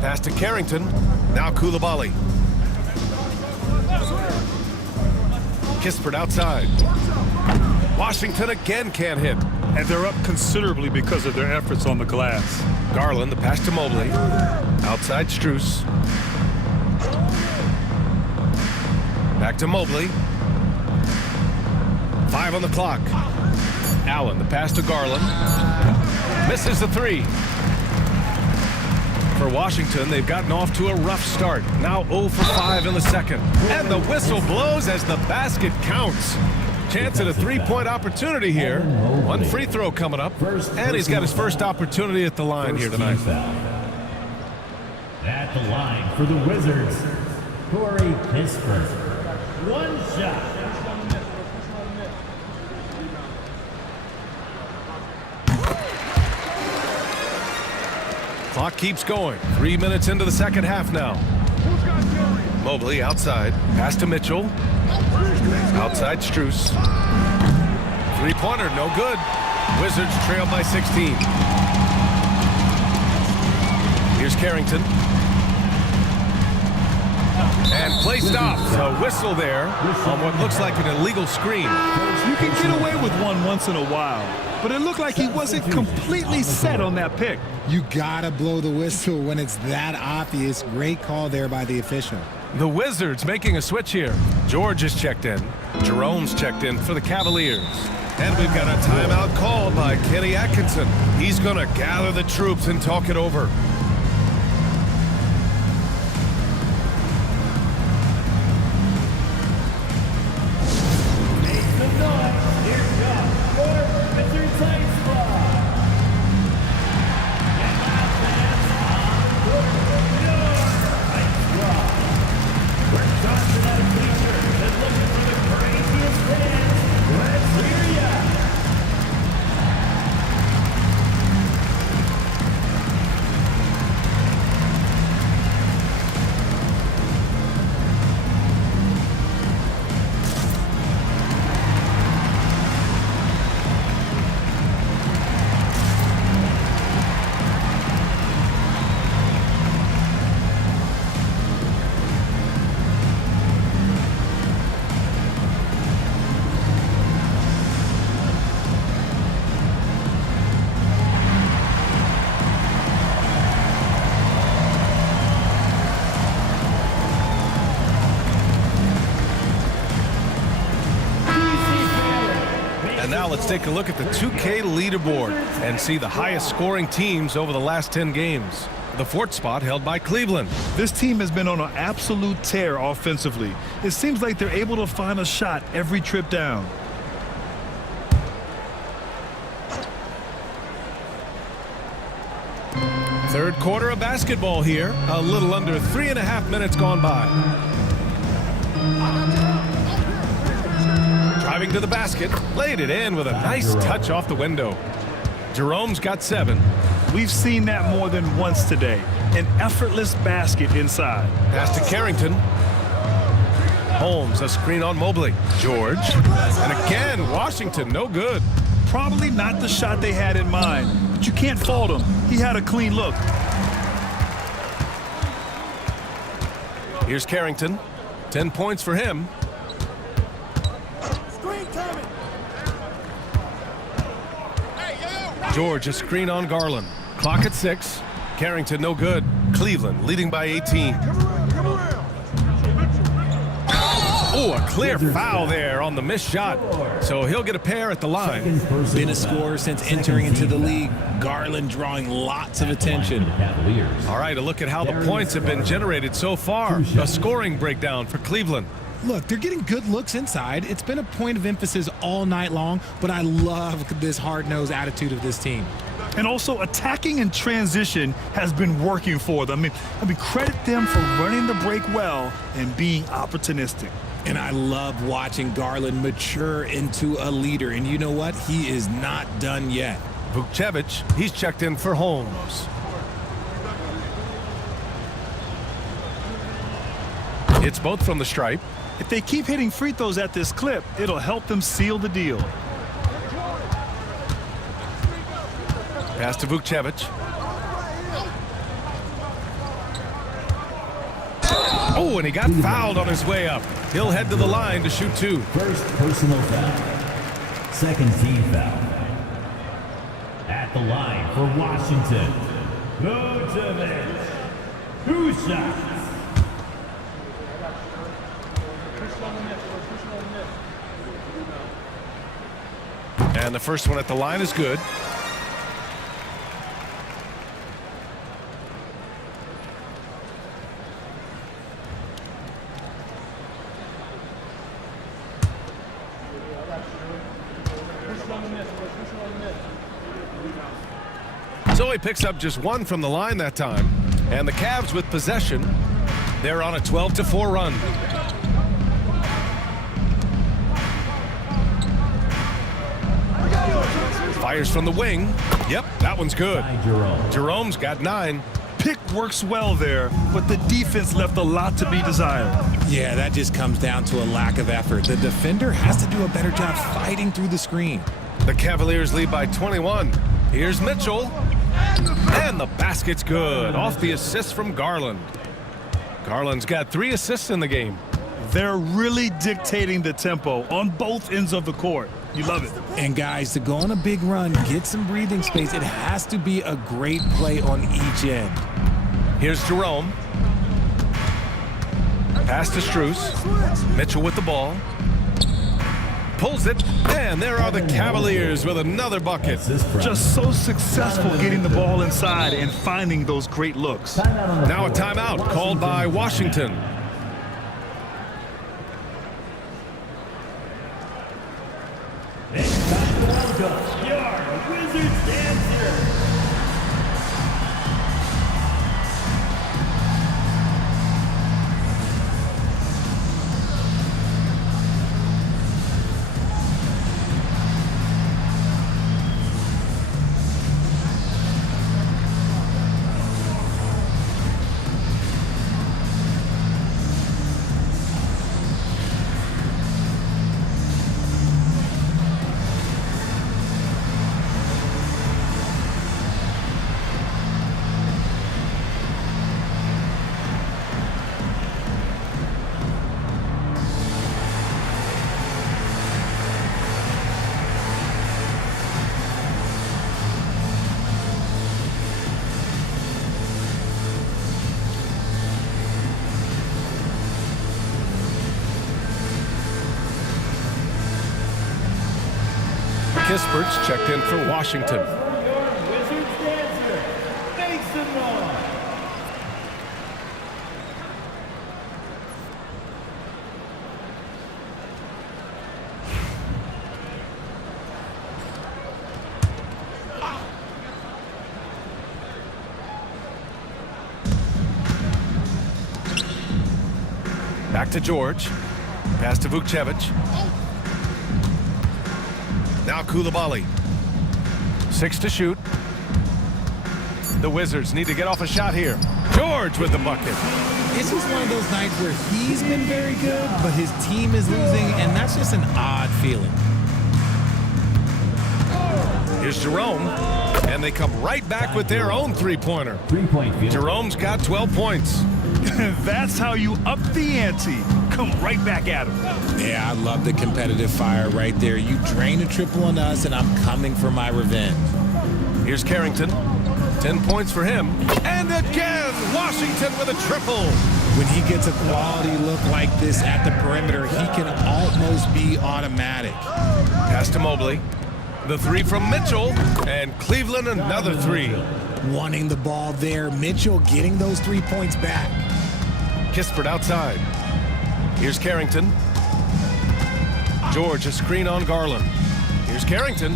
Pass to Carrington. Now Coulibaly. Kispert outside. Washington again can't hit. And they're up considerably because of their efforts on the glass. Garland, the pass to Mobley. Outside Strus. Back to Mobley. 5 on the clock. Allen, the pass to Garland. Misses the 3. For Washington, they've gotten off to a rough start. Now 0 for 5 in the second. And the whistle blows as the basket counts. Chance at a 3-point opportunity here. 1 free throw coming up. And he's got his first opportunity at the line here tonight. At the line for the Wizards, Corey Kispert. 1 shot. Clock keeps going. 3 minutes into the second half now. Mobley outside. Pass to Mitchell. Outside Strus. 3-pointer, no good. Wizards trail by 16. Here's Carrington. And play stops. A whistle there on what looks like an illegal screen. You can get away with one once in a while. but it looked like he wasn't completely set on that pick. You gotta blow the whistle when it's that obvious. Great call there by the official. The Wizards making a switch here. George is checked in. Jerome's checked in for the Cavaliers. And we've got a timeout called by Kenny Atkinson. He's going to gather the troops and talk it over. Make some noise. Here comes your Wizards High Squad. And now fans on the court, your High Squad. We're tossing out bleachers and looking for the craziest fans. Let's hear ya. And now let's take a look at the 2K leaderboard and see the highest scoring teams over the last 10 games. The fourth spot held by Cleveland. This team has been on an absolute tear offensively. It seems like they're able to find a shot every trip down. Third quarter of basketball here. A little under 3.5 minutes gone by. Driving to the basket, laid it in with a nice touch off the window. Jerome's got 7. We've seen that more than once today. An effortless basket inside. Pass to Carrington. Holmes, a screen on Mobley. George. And again, Washington, no good. Probably not the shot they had in mind, but you can't fault him. He had a clean look. Here's Carrington. 10 points for him. George, a screen on Garland. Clock at 6. Carrington, no good. Cleveland leading by 18. Oh, a clear foul there on the missed shot. So he'll get a pair at the line. Been a scorer since entering into the league. Garland drawing lots of attention. All right, a look at how the points have been generated so far. A scoring breakdown for Cleveland. Look, they're getting good looks inside. It's been a point of emphasis all night long, but I love this hard-nosed attitude of this team. And also attacking in transition has been working for them. I mean, credit them for running the break well and being opportunistic. And I love watching Garland mature into a leader. And you know what? He is not done yet. Vukcevic, he's checked in for Holmes. It's both from the stripe. If they keep hitting free throws at this clip, it'll help them seal the deal. Pass to Vukcevic. Oh, and he got fouled on his way up. He'll head to the line to shoot 2. First personal foul. Second team foul. At the line for Washington, Vukcevic. 2 shots. And the first one at the line is good. So he picks up just 1 from the line that time. And the Cavs with possession. They're on a 12-4 run. Fires from the wing. Yep, that one's good. Jerome's got 9. Pick works well there, but the defense left a lot to be desired. Yeah, that just comes down to a lack of effort. The defender has to do a better job fighting through the screen. The Cavaliers lead by 21. Here's Mitchell. And the basket's good. Off the assist from Garland. Garland's got 3 assists in the game. They're really dictating the tempo on both ends of the court. You love it. And guys, to go on a big run, get some breathing space, it has to be a great play on each end. Here's Jerome. Pass to Strus. Mitchell with the ball. Pulls it, and there are the Cavaliers with another bucket. Just so successful getting the ball inside and finding those great looks. Now a timeout called by Washington. It's time to welcome your Wizards dancer. Kispert's checked in for Washington. Wizards dancer, make some noise. Back to George. Pass to Vukcevic. Now Koulibaly. 6 to shoot. The Wizards need to get off a shot here. George with the bucket. This is one of those nights where he's been very good, but his team is losing, and that's just an odd feeling. Here's Jerome. And they come right back with their own three-pointer. Jerome's got 12 points. That's how you up the ante. Come right back at him. Yeah, I love the competitive fire right there. You drain a triple on us, and I'm coming for my revenge. Here's Carrington. 10 points for him. And again, Washington with a triple. When he gets a quality look like this at the perimeter, he can almost be automatic. Pass to Mobley. The three from Mitchell. And Cleveland another three. Wanting the ball there. Mitchell getting those 3 points back. Kispert outside. Here's Carrington. George, a screen on Garland. Here's Carrington.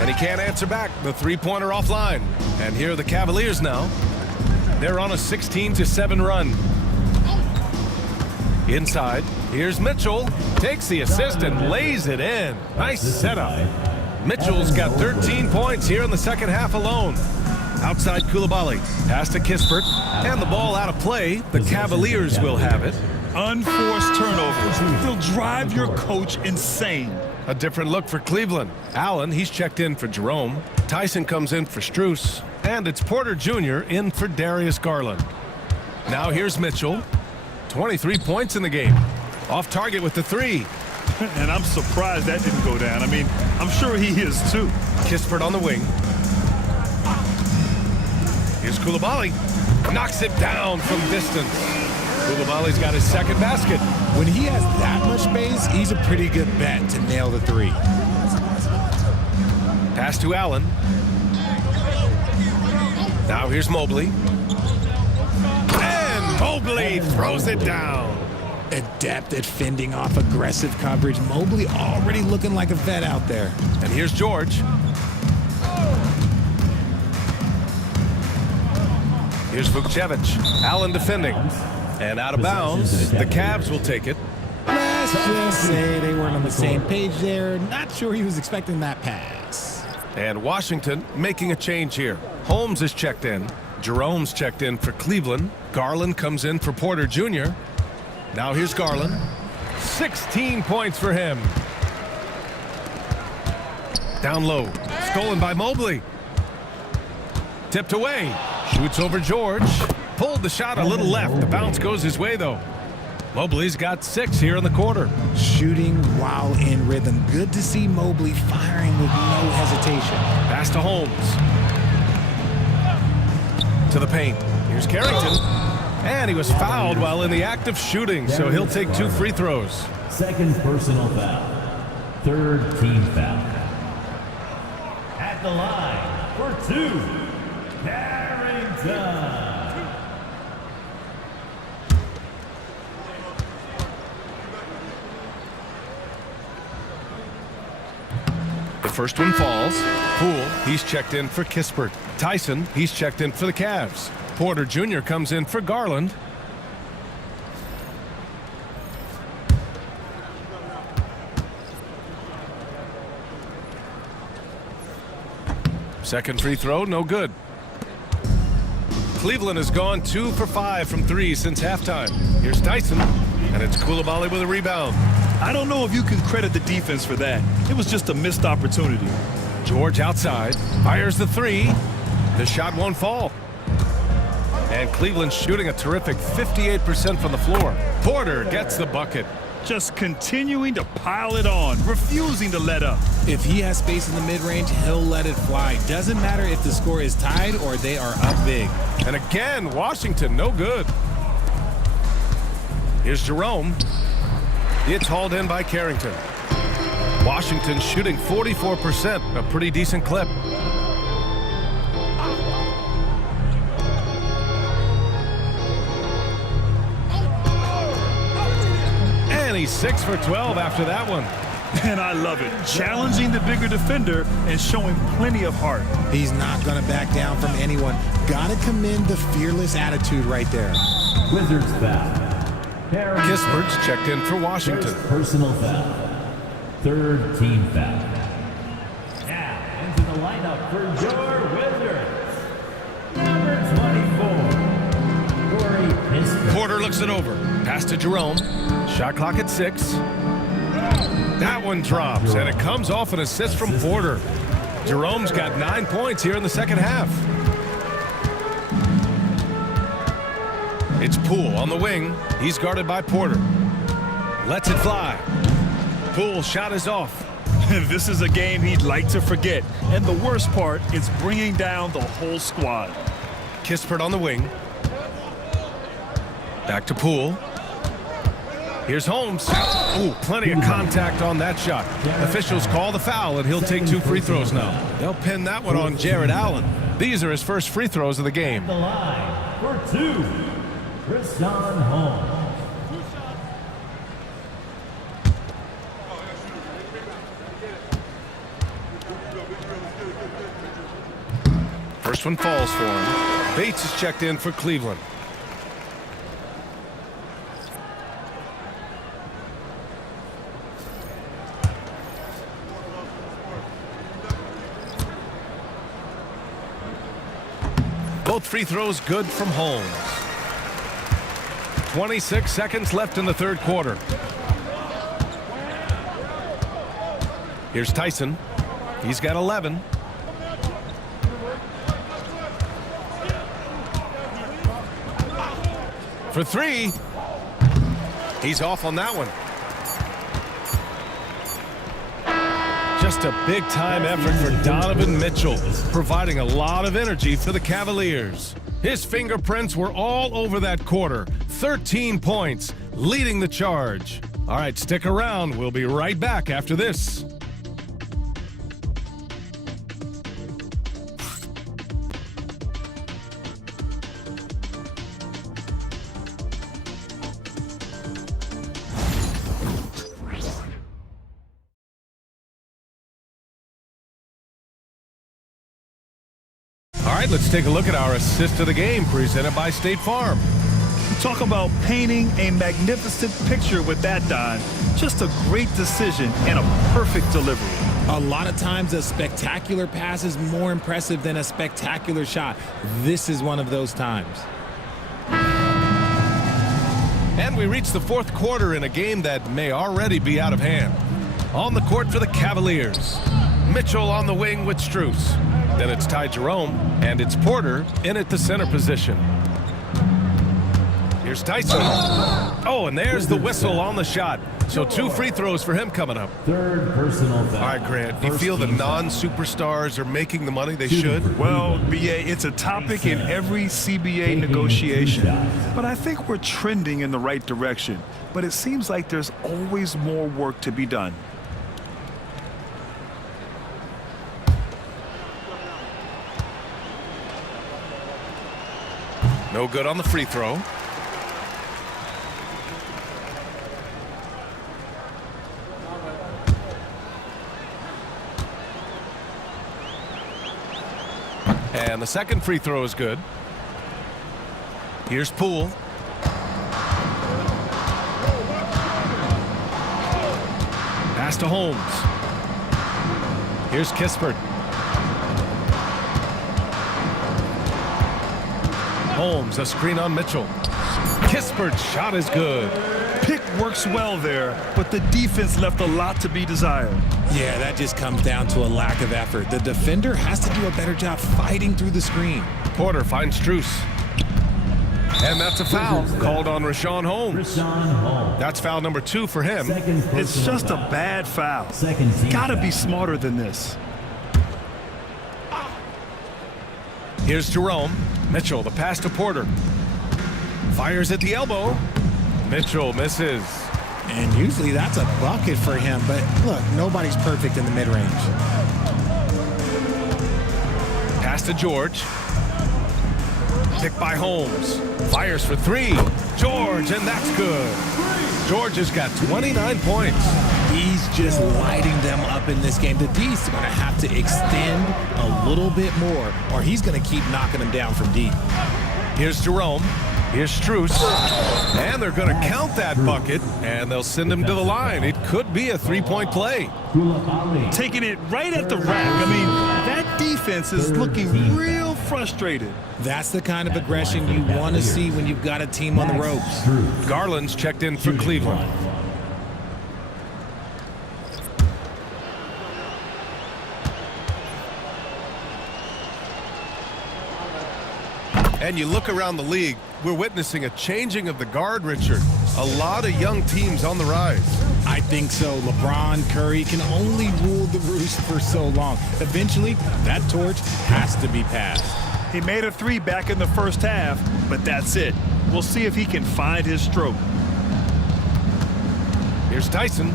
And he can't answer back. The three-pointer offline. And here are the Cavaliers now. They're on a 16-7 run. Inside. Here's Mitchell. Takes the assist and lays it in. Nice setup. Mitchell's got 13 points here in the second half alone. Outside Koulibaly. Pass to Kispert. And the ball out of play. The Cavaliers will have it. Unforced turnovers. They'll drive your coach insane. A different look for Cleveland. Allen, he's checked in for Jerome. Tyson comes in for Strus. And it's Porter Jr. in for Darius Garland. Now here's Mitchell. 23 points in the game. Off target with the three. And I'm surprised that didn't go down. I mean, I'm sure he is too. Kispert on the wing. Here's Koulibaly. Knocks it down from distance. Koulibaly's got his second basket. When he has that much space, he's a pretty good bet to nail the three. Pass to Allen. Now here's Mobley. And Mobley throws it down. Adept at fending off aggressive coverage. Mobley already looking like a vet out there. And here's George. Here's Vukcevic. Allen defending. And out of bounds. The Cavs will take it. Let's just say they weren't on the same page there. Not sure he was expecting that pass. And Washington making a change here. Holmes is checked in. Jerome's checked in for Cleveland. Garland comes in for Porter Jr. Now here's Garland. 16 points for him. Down low. Stolen by Mobley. Tipped away. Shoots over George. Pulled the shot a little left. The bounce goes his way, though. Mobley's got 6 here in the quarter. Shooting while in rhythm. Good to see Mobley firing with no hesitation. Pass to Holmes. To the paint. Here's Carrington. And he was fouled while in the act of shooting, so he'll take 2 free throws. Second personal foul. Third team foul. At the line for 2, Carrington. The first one falls. Poole, he's checked in for Kispert. Tyson, he's checked in for the Cavs. Porter Jr. comes in for Garland. Second free throw, no good. Cleveland has gone 2 for 5 from 3 since halftime. Here's Tyson, and it's Coulibaly with a rebound. I don't know if you can credit the defense for that. It was just a missed opportunity. George outside, fires the 3. The shot won't fall. And Cleveland shooting a terrific 58% from the floor. Porter gets the bucket. Just continuing to pile it on, refusing to let up. If he has space in the mid-range, he'll let it fly. Doesn't matter if the score is tied or they are up big. And again, Washington, no good. Here's Jerome. It's hauled in by Carrington. Washington shooting 44%, a pretty decent clip. And he's 6 for 12 after that one. And I love it. Challenging the bigger defender and showing plenty of heart. He's not going to back down from anyone. Gotta commend the fearless attitude right there. Wizards foul. Kispert's checked in for Washington. First personal foul. Third team foul. Now into the lineup for your Wizards. Number 24, Corey Kispert. Porter looks it over. Pass to Jerome. Shot clock at 6. That one drops, and it comes off an assist from Porter. Jerome's got 9 points here in the second half. It's Poole on the wing. He's guarded by Porter. Lets it fly. Poole's shot is off. This is a game he'd like to forget. And the worst part is bringing down the whole squad. Kispert on the wing. Back to Poole. Here's Holmes. Ooh, plenty of contact on that shot. Officials call the foul, and he'll take 2 free throws now. They'll pin that one on Jared Allen. These are his first free throws of the game. The line for 2, Tristan Holmes. First one falls for him. Bates is checked in for Cleveland. Both free throws good from Holmes. 26 seconds left in the third quarter. Here's Tyson. He's got 11. For 3. He's off on that one. Just a big-time effort for Donovan Mitchell, providing a lot of energy for the Cavaliers. His fingerprints were all over that quarter. 13 points, leading the charge. All right, stick around. We'll be right back after this. All right, let's take a look at our assist of the game presented by State Farm. Talk about painting a magnificent picture with that, Don. Just a great decision and a perfect delivery. A lot of times a spectacular pass is more impressive than a spectacular shot. This is one of those times. And we reach the fourth quarter in a game that may already be out of hand. On the court for the Cavaliers. Mitchell on the wing with Strus. Then it's Ty Jerome, and it's Porter in at the center position. Here's Here's Tyson. Oh, and there's the whistle on the shot. So 2 free throws for him coming up. Third personal foul. All right, Grant, do you feel the non-superstars are making the money they should? Well, BA, it's a topic in every CBA negotiation. But I think we're trending in the right direction. But it seems like there's always more work to be done. No good on the free throw. And the second free throw is good. Here's Poole. Pass to Holmes. Here's Kispert. Holmes, a screen on Mitchell. Kispert's shot is good. Pick works well there, but the defense left a lot to be desired. Yeah, that just comes down to a lack of effort. The defender has to do a better job fighting through the screen. Porter finds Strus. And that's a foul called on Rashawn Holmes. That's foul number 2 for him. It's just a bad foul. Gotta be smarter than this. Here's Jerome. Mitchell, the pass to Porter. Fires at the elbow. Mitchell misses. And usually that's a bucket for him, but look, nobody's perfect in the mid-range. Pass to George. Picked by Holmes. Fires for 3. George, and that's good. George has got 29 points. He's just lighting them up in this game. The D's are going to have to extend a little bit more, or he's going to keep knocking them down from deep. Here's Jerome. Here's Strus. And they're going to count that bucket, and they'll send him to the line. It could be a 3-point play. Taking it right at the rack. I mean, that defense is looking real frustrated. That's the kind of aggression you want to see when you've got a team on the ropes. Garland's checked in for Cleveland. And you look around the league, we're witnessing a changing of the guard, Richard. A lot of young teams on the rise. I think so. LeBron, Curry can only rule the roost for so long. Eventually, that torch has to be passed. He made a 3 back in the first half, but that's it. We'll see if he can find his stroke. Here's Tyson.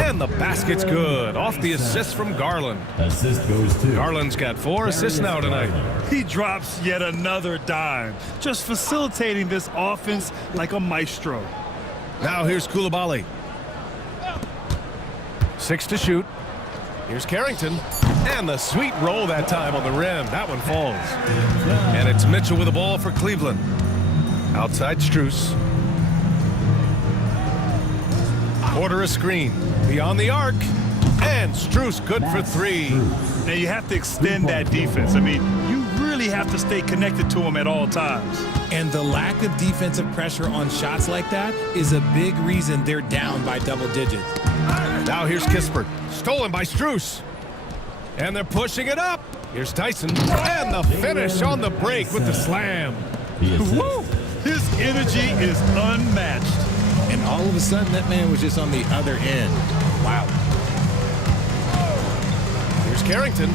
And the basket's good. Off the assist from Garland. Assist goes to Garland's got 4 assists now tonight. He drops yet another dime, just facilitating this offense like a maestro. Now here's Coulibaly. 6 to shoot. Here's Carrington. And the sweet roll that time on the rim. That one falls. And it's Mitchell with the ball for Cleveland. Outside Strus. Porter a screen. Beyond the arc. And Strus good for 3. Now you have to extend that defense. I mean, you really have to stay connected to him at all times. And the lack of defensive pressure on shots like that is a big reason they're down by double digits. Now here's Kispert. Stolen by Strus. And they're pushing it up. Here's Tyson. And the finish on the break with the slam. Woo! His energy is unmatched. And all of a sudden, that man was just on the other end. Wow. Here's Carrington.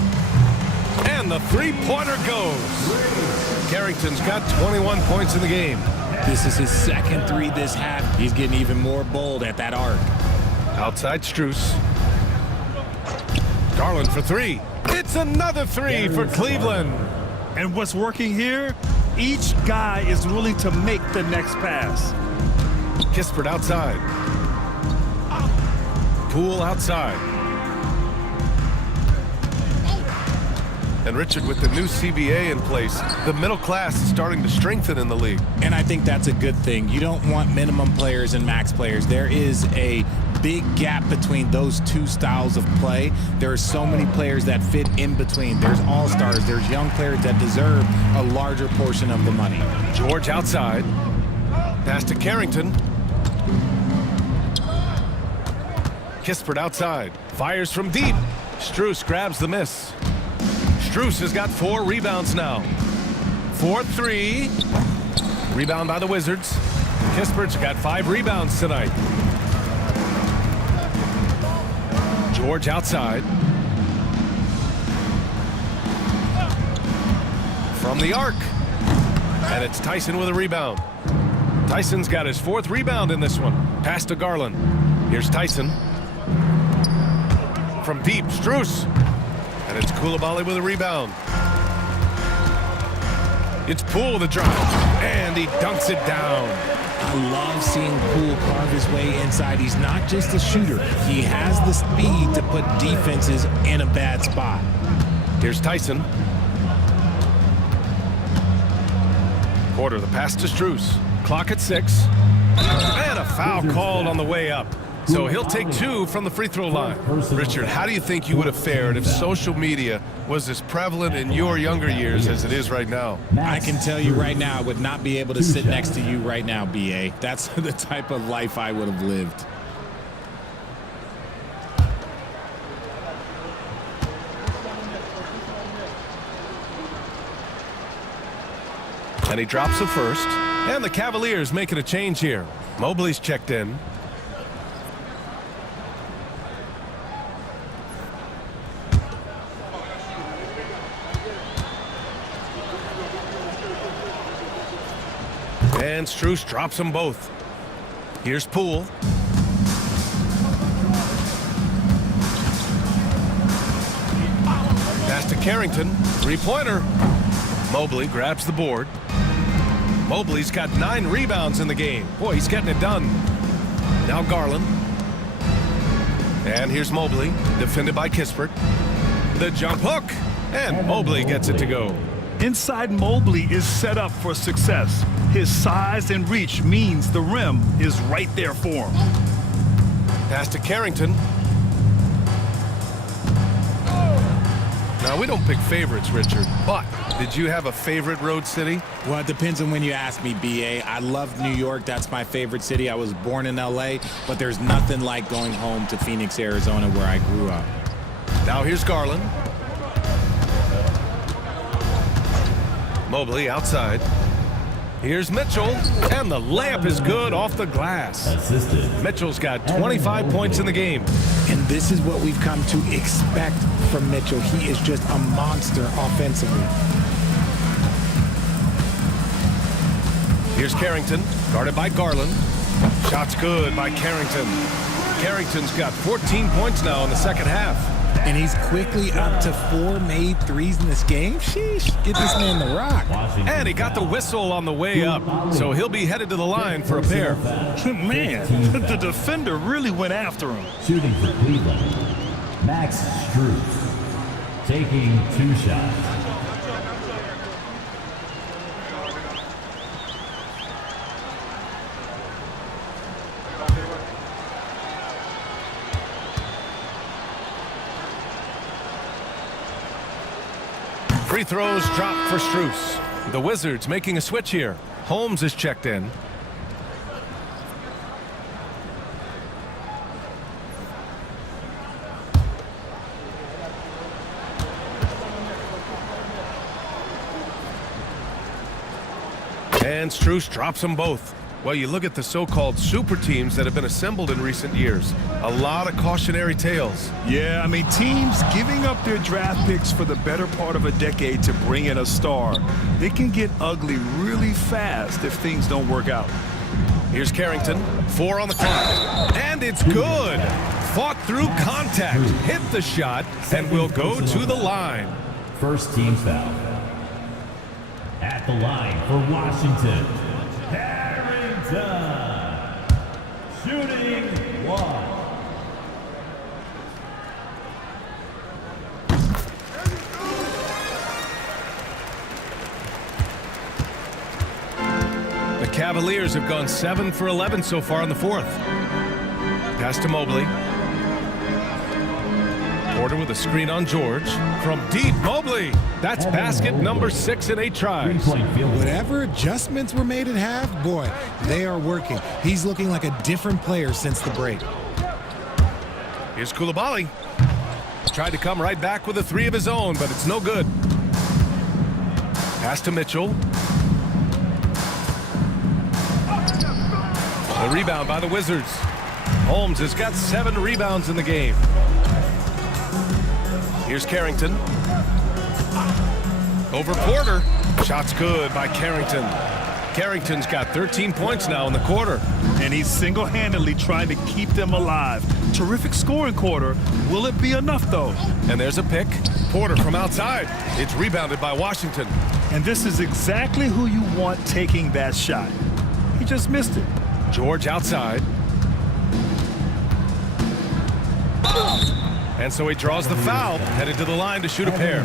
And the 3-pointer goes. Carrington's got 21 points in the game. This is his second 3 this half. He's getting even more bold at that arc. Outside Strus. Garland for 3. It's another 3 for Cleveland. And what's working here? Each guy is willing to make the next pass. Kispert outside. Poole outside. And Richard, with the new CBA in place, the middle class is starting to strengthen in the league. And I think that's a good thing. You don't want minimum players and max players. There is a big gap between those 2 styles of play. There are so many players that fit in between. There's all-stars. There's young players that deserve a larger portion of the money. George outside. Pass to Carrington. Kispert outside. Fires from deep. Strus grabs the miss. Strus has got 4 rebounds now. 4-3. Rebound by the Wizards. Kispert's got 5 rebounds tonight. George outside. From the arc. And it's Tyson with a rebound. Tyson's got his 4th rebound in this one. Pass to Garland. Here's Tyson. From deep, Strus. And it's Coulibaly with a rebound. It's Poole with a drive. And he dunks it down. I love seeing Poole carve his way inside. He's not just a shooter. He has the speed to put defenses in a bad spot. Here's Tyson. Porter, the pass to Strus. Clock at 6. And a foul called on the way up. So he'll take 2 from the free throw line. Richard, how do you think you would have fared if social media was as prevalent in your younger years as it is right now? I can tell you right now, I would not be able to sit next to you right now, BA. That's the type of life I would have lived. And he drops the first. And the Cavaliers making a change here. Mobley's checked in. And Strus drops them both. Here's Poole. Pass to Carrington. 3-pointer. Mobley grabs the board. Mobley's got 9 rebounds in the game. Boy, he's getting it done. Now Garland. And here's Mobley, defended by Kispert. The jump hook. And Mobley gets it to go. Inside Mobley is set up for success. His size and reach means the rim is right there for him. Pass to Carrington. Now, we don't pick favorites, Richard, but did you have a favorite road city? Well, it depends on when you ask me, BA. I love New York. That's my favorite city. I was born in LA, but there's nothing like going home to Phoenix, Arizona, where I grew up. Now here's Garland. Mobley outside. Here's Mitchell, and the layup is good off the glass. Mitchell's got 25 points in the game. And this is what we've come to expect from Mitchell. He is just a monster offensively. Here's Carrington, guarded by Garland. Shot's good by Carrington. Carrington's got 14 points now in the second half. And he's quickly up to 4 made threes in this game. Sheesh, get this man the rock. And he got the whistle on the way up, so he'll be headed to the line for a pair. Man, the defender really went after him. Shooting for Cleveland, Max Strus, taking 2 shots. Free throws dropped for Strus. The Wizards making a switch here. Holmes is checked in. And Strus drops them both. Well, you look at the so-called super teams that have been assembled in recent years. A lot of cautionary tales. Yeah, I mean, teams giving up their draft picks for the better part of a decade to bring in a star. They can get ugly really fast if things don't work out. Here's Carrington. 4 on the clock. And it's good. Fought through contact. Hit the shot and will go to the line. First team foul. At the line for Washington, shooting 1. The Cavaliers have gone 7 for 11 so far in the 4th. Pass to Mobley. Porter with a screen on George. From deep, Mobley. That's basket number 6 in 8 tries. Whatever adjustments were made at half, boy, they are working. He's looking like a different player since the break. Here's Coulibaly. Tried to come right back with a 3 of his own, but it's no good. Pass to Mitchell. rebound by the Wizards. Holmes has got 7 rebounds in the game. Here's Carrington. Over Porter. Shot's good by Carrington. Carrington's got 13 points now in the quarter. And he's single-handedly trying to keep them alive. Terrific scoring quarter. Will it be enough, though? And there's a pick. Porter from outside. It's rebounded by Washington. And this is exactly who you want taking that shot. He just missed it. George outside. And so he draws the foul, headed to the line to shoot a pair.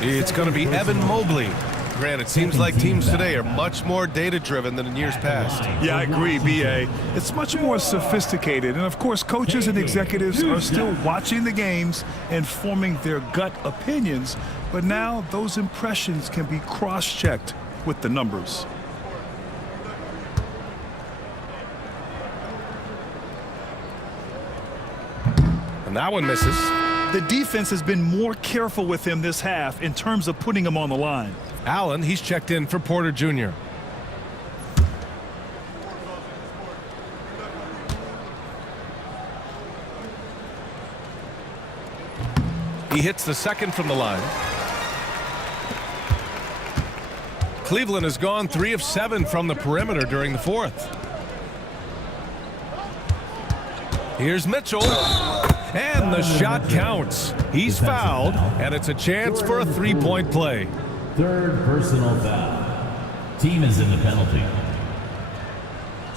It's going to be Evan Mobley. Grant, it seems like teams today are much more data-driven than in years past. Yeah, I agree, B.A. It's much more sophisticated. And, of course, coaches and executives are still watching the games and forming their gut opinions. But now those impressions can be cross-checked with the numbers. And that one misses. The defense has been more careful with him this half in terms of putting him on the line. Allen, he's checked in for Porter Jr. He hits the second from the line. Cleveland has gone 3 of 7 from the perimeter during the fourth. Here's Mitchell. And the shot counts. He's fouled, and it's a chance for a 3-point play. Third personal foul. Team is in the penalty.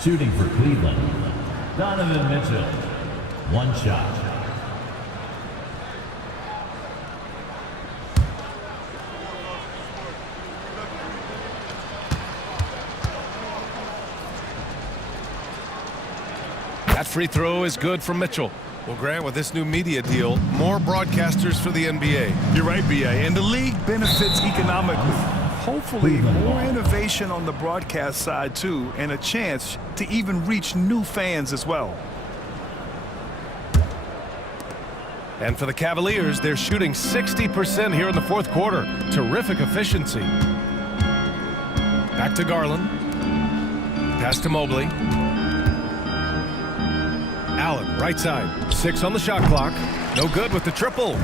Shooting for Cleveland, Donovan Mitchell. 1 shot. That free throw is good from Mitchell. Well, Grant, with this new media deal, more broadcasters for the NBA. You're right, B.A. And the league benefits economically. Hopefully, more innovation on the broadcast side, too, and a chance to even reach new fans as well. And for the Cavaliers, they're shooting 60% here in the fourth quarter. Terrific efficiency. Back to Garland. Pass to Mobley. Allen, right side. 6 on the shot clock. No good with the triple.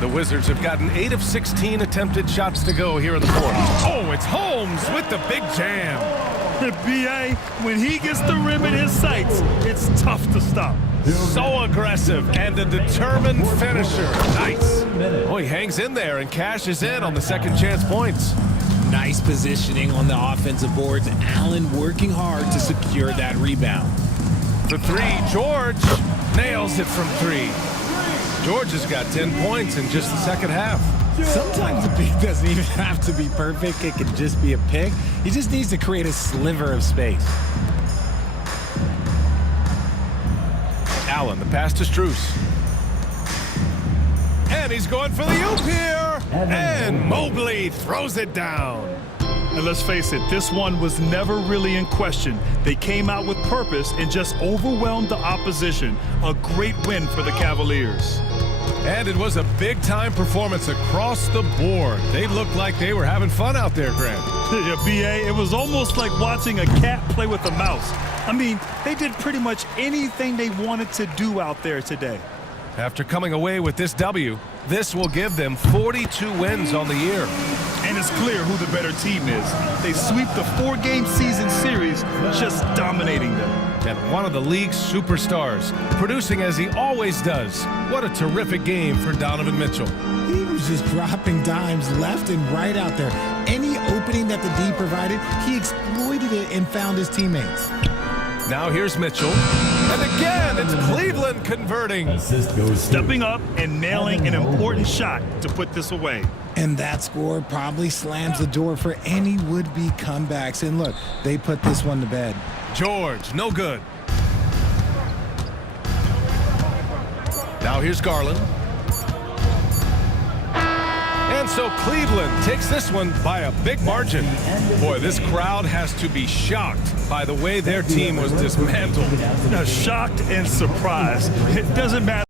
The Wizards have gotten 8 of 16 attempted shots to go here in the fourth. Oh, it's Holmes with the big jam. B.A., when he gets the rim in his sights, it's tough to stop. So aggressive and a determined finisher. Nice. Oh, he hangs in there and cashes in on the second chance points. Nice positioning on the offensive boards. Allen working hard to secure that rebound. For 3, George nails it from 3. George has got 10 points in just the second half. Sometimes a pick doesn't even have to be perfect. It can just be a pick. He just needs to create a sliver of space. Allen, the pass to Strus. And he's going for the oop here. And Mobley throws it down. And let's face it, this one was never really in question. They came out with purpose and just overwhelmed the opposition. A great win for the Cavaliers. And it was a big-time performance across the board. They looked like they were having fun out there, Grant. Yeah, B.A., it was almost like watching a cat play with a mouse. I mean, they did pretty much anything they wanted to do out there today. After coming away with this W, this will give them 42 wins on the year. And it's clear who the better team is. They sweep the 4-game season series, just dominating them. And one of the league's superstars, producing as he always does. What a terrific game for Donovan Mitchell. He was just dropping dimes left and right out there. Any opening that the D provided, he exploited it and found his teammates. Now here's Mitchell. And again, it's Cleveland converting. Stepping up and nailing an important shot to put this away. And that score probably slams the door for any would-be comebacks. And look, they put this one to bed. George, no good. Now here's Garland. And so Cleveland takes this one by a big margin. Boy, this crowd has to be shocked by the way their team was dismantled. Shocked and surprised. It doesn't matter.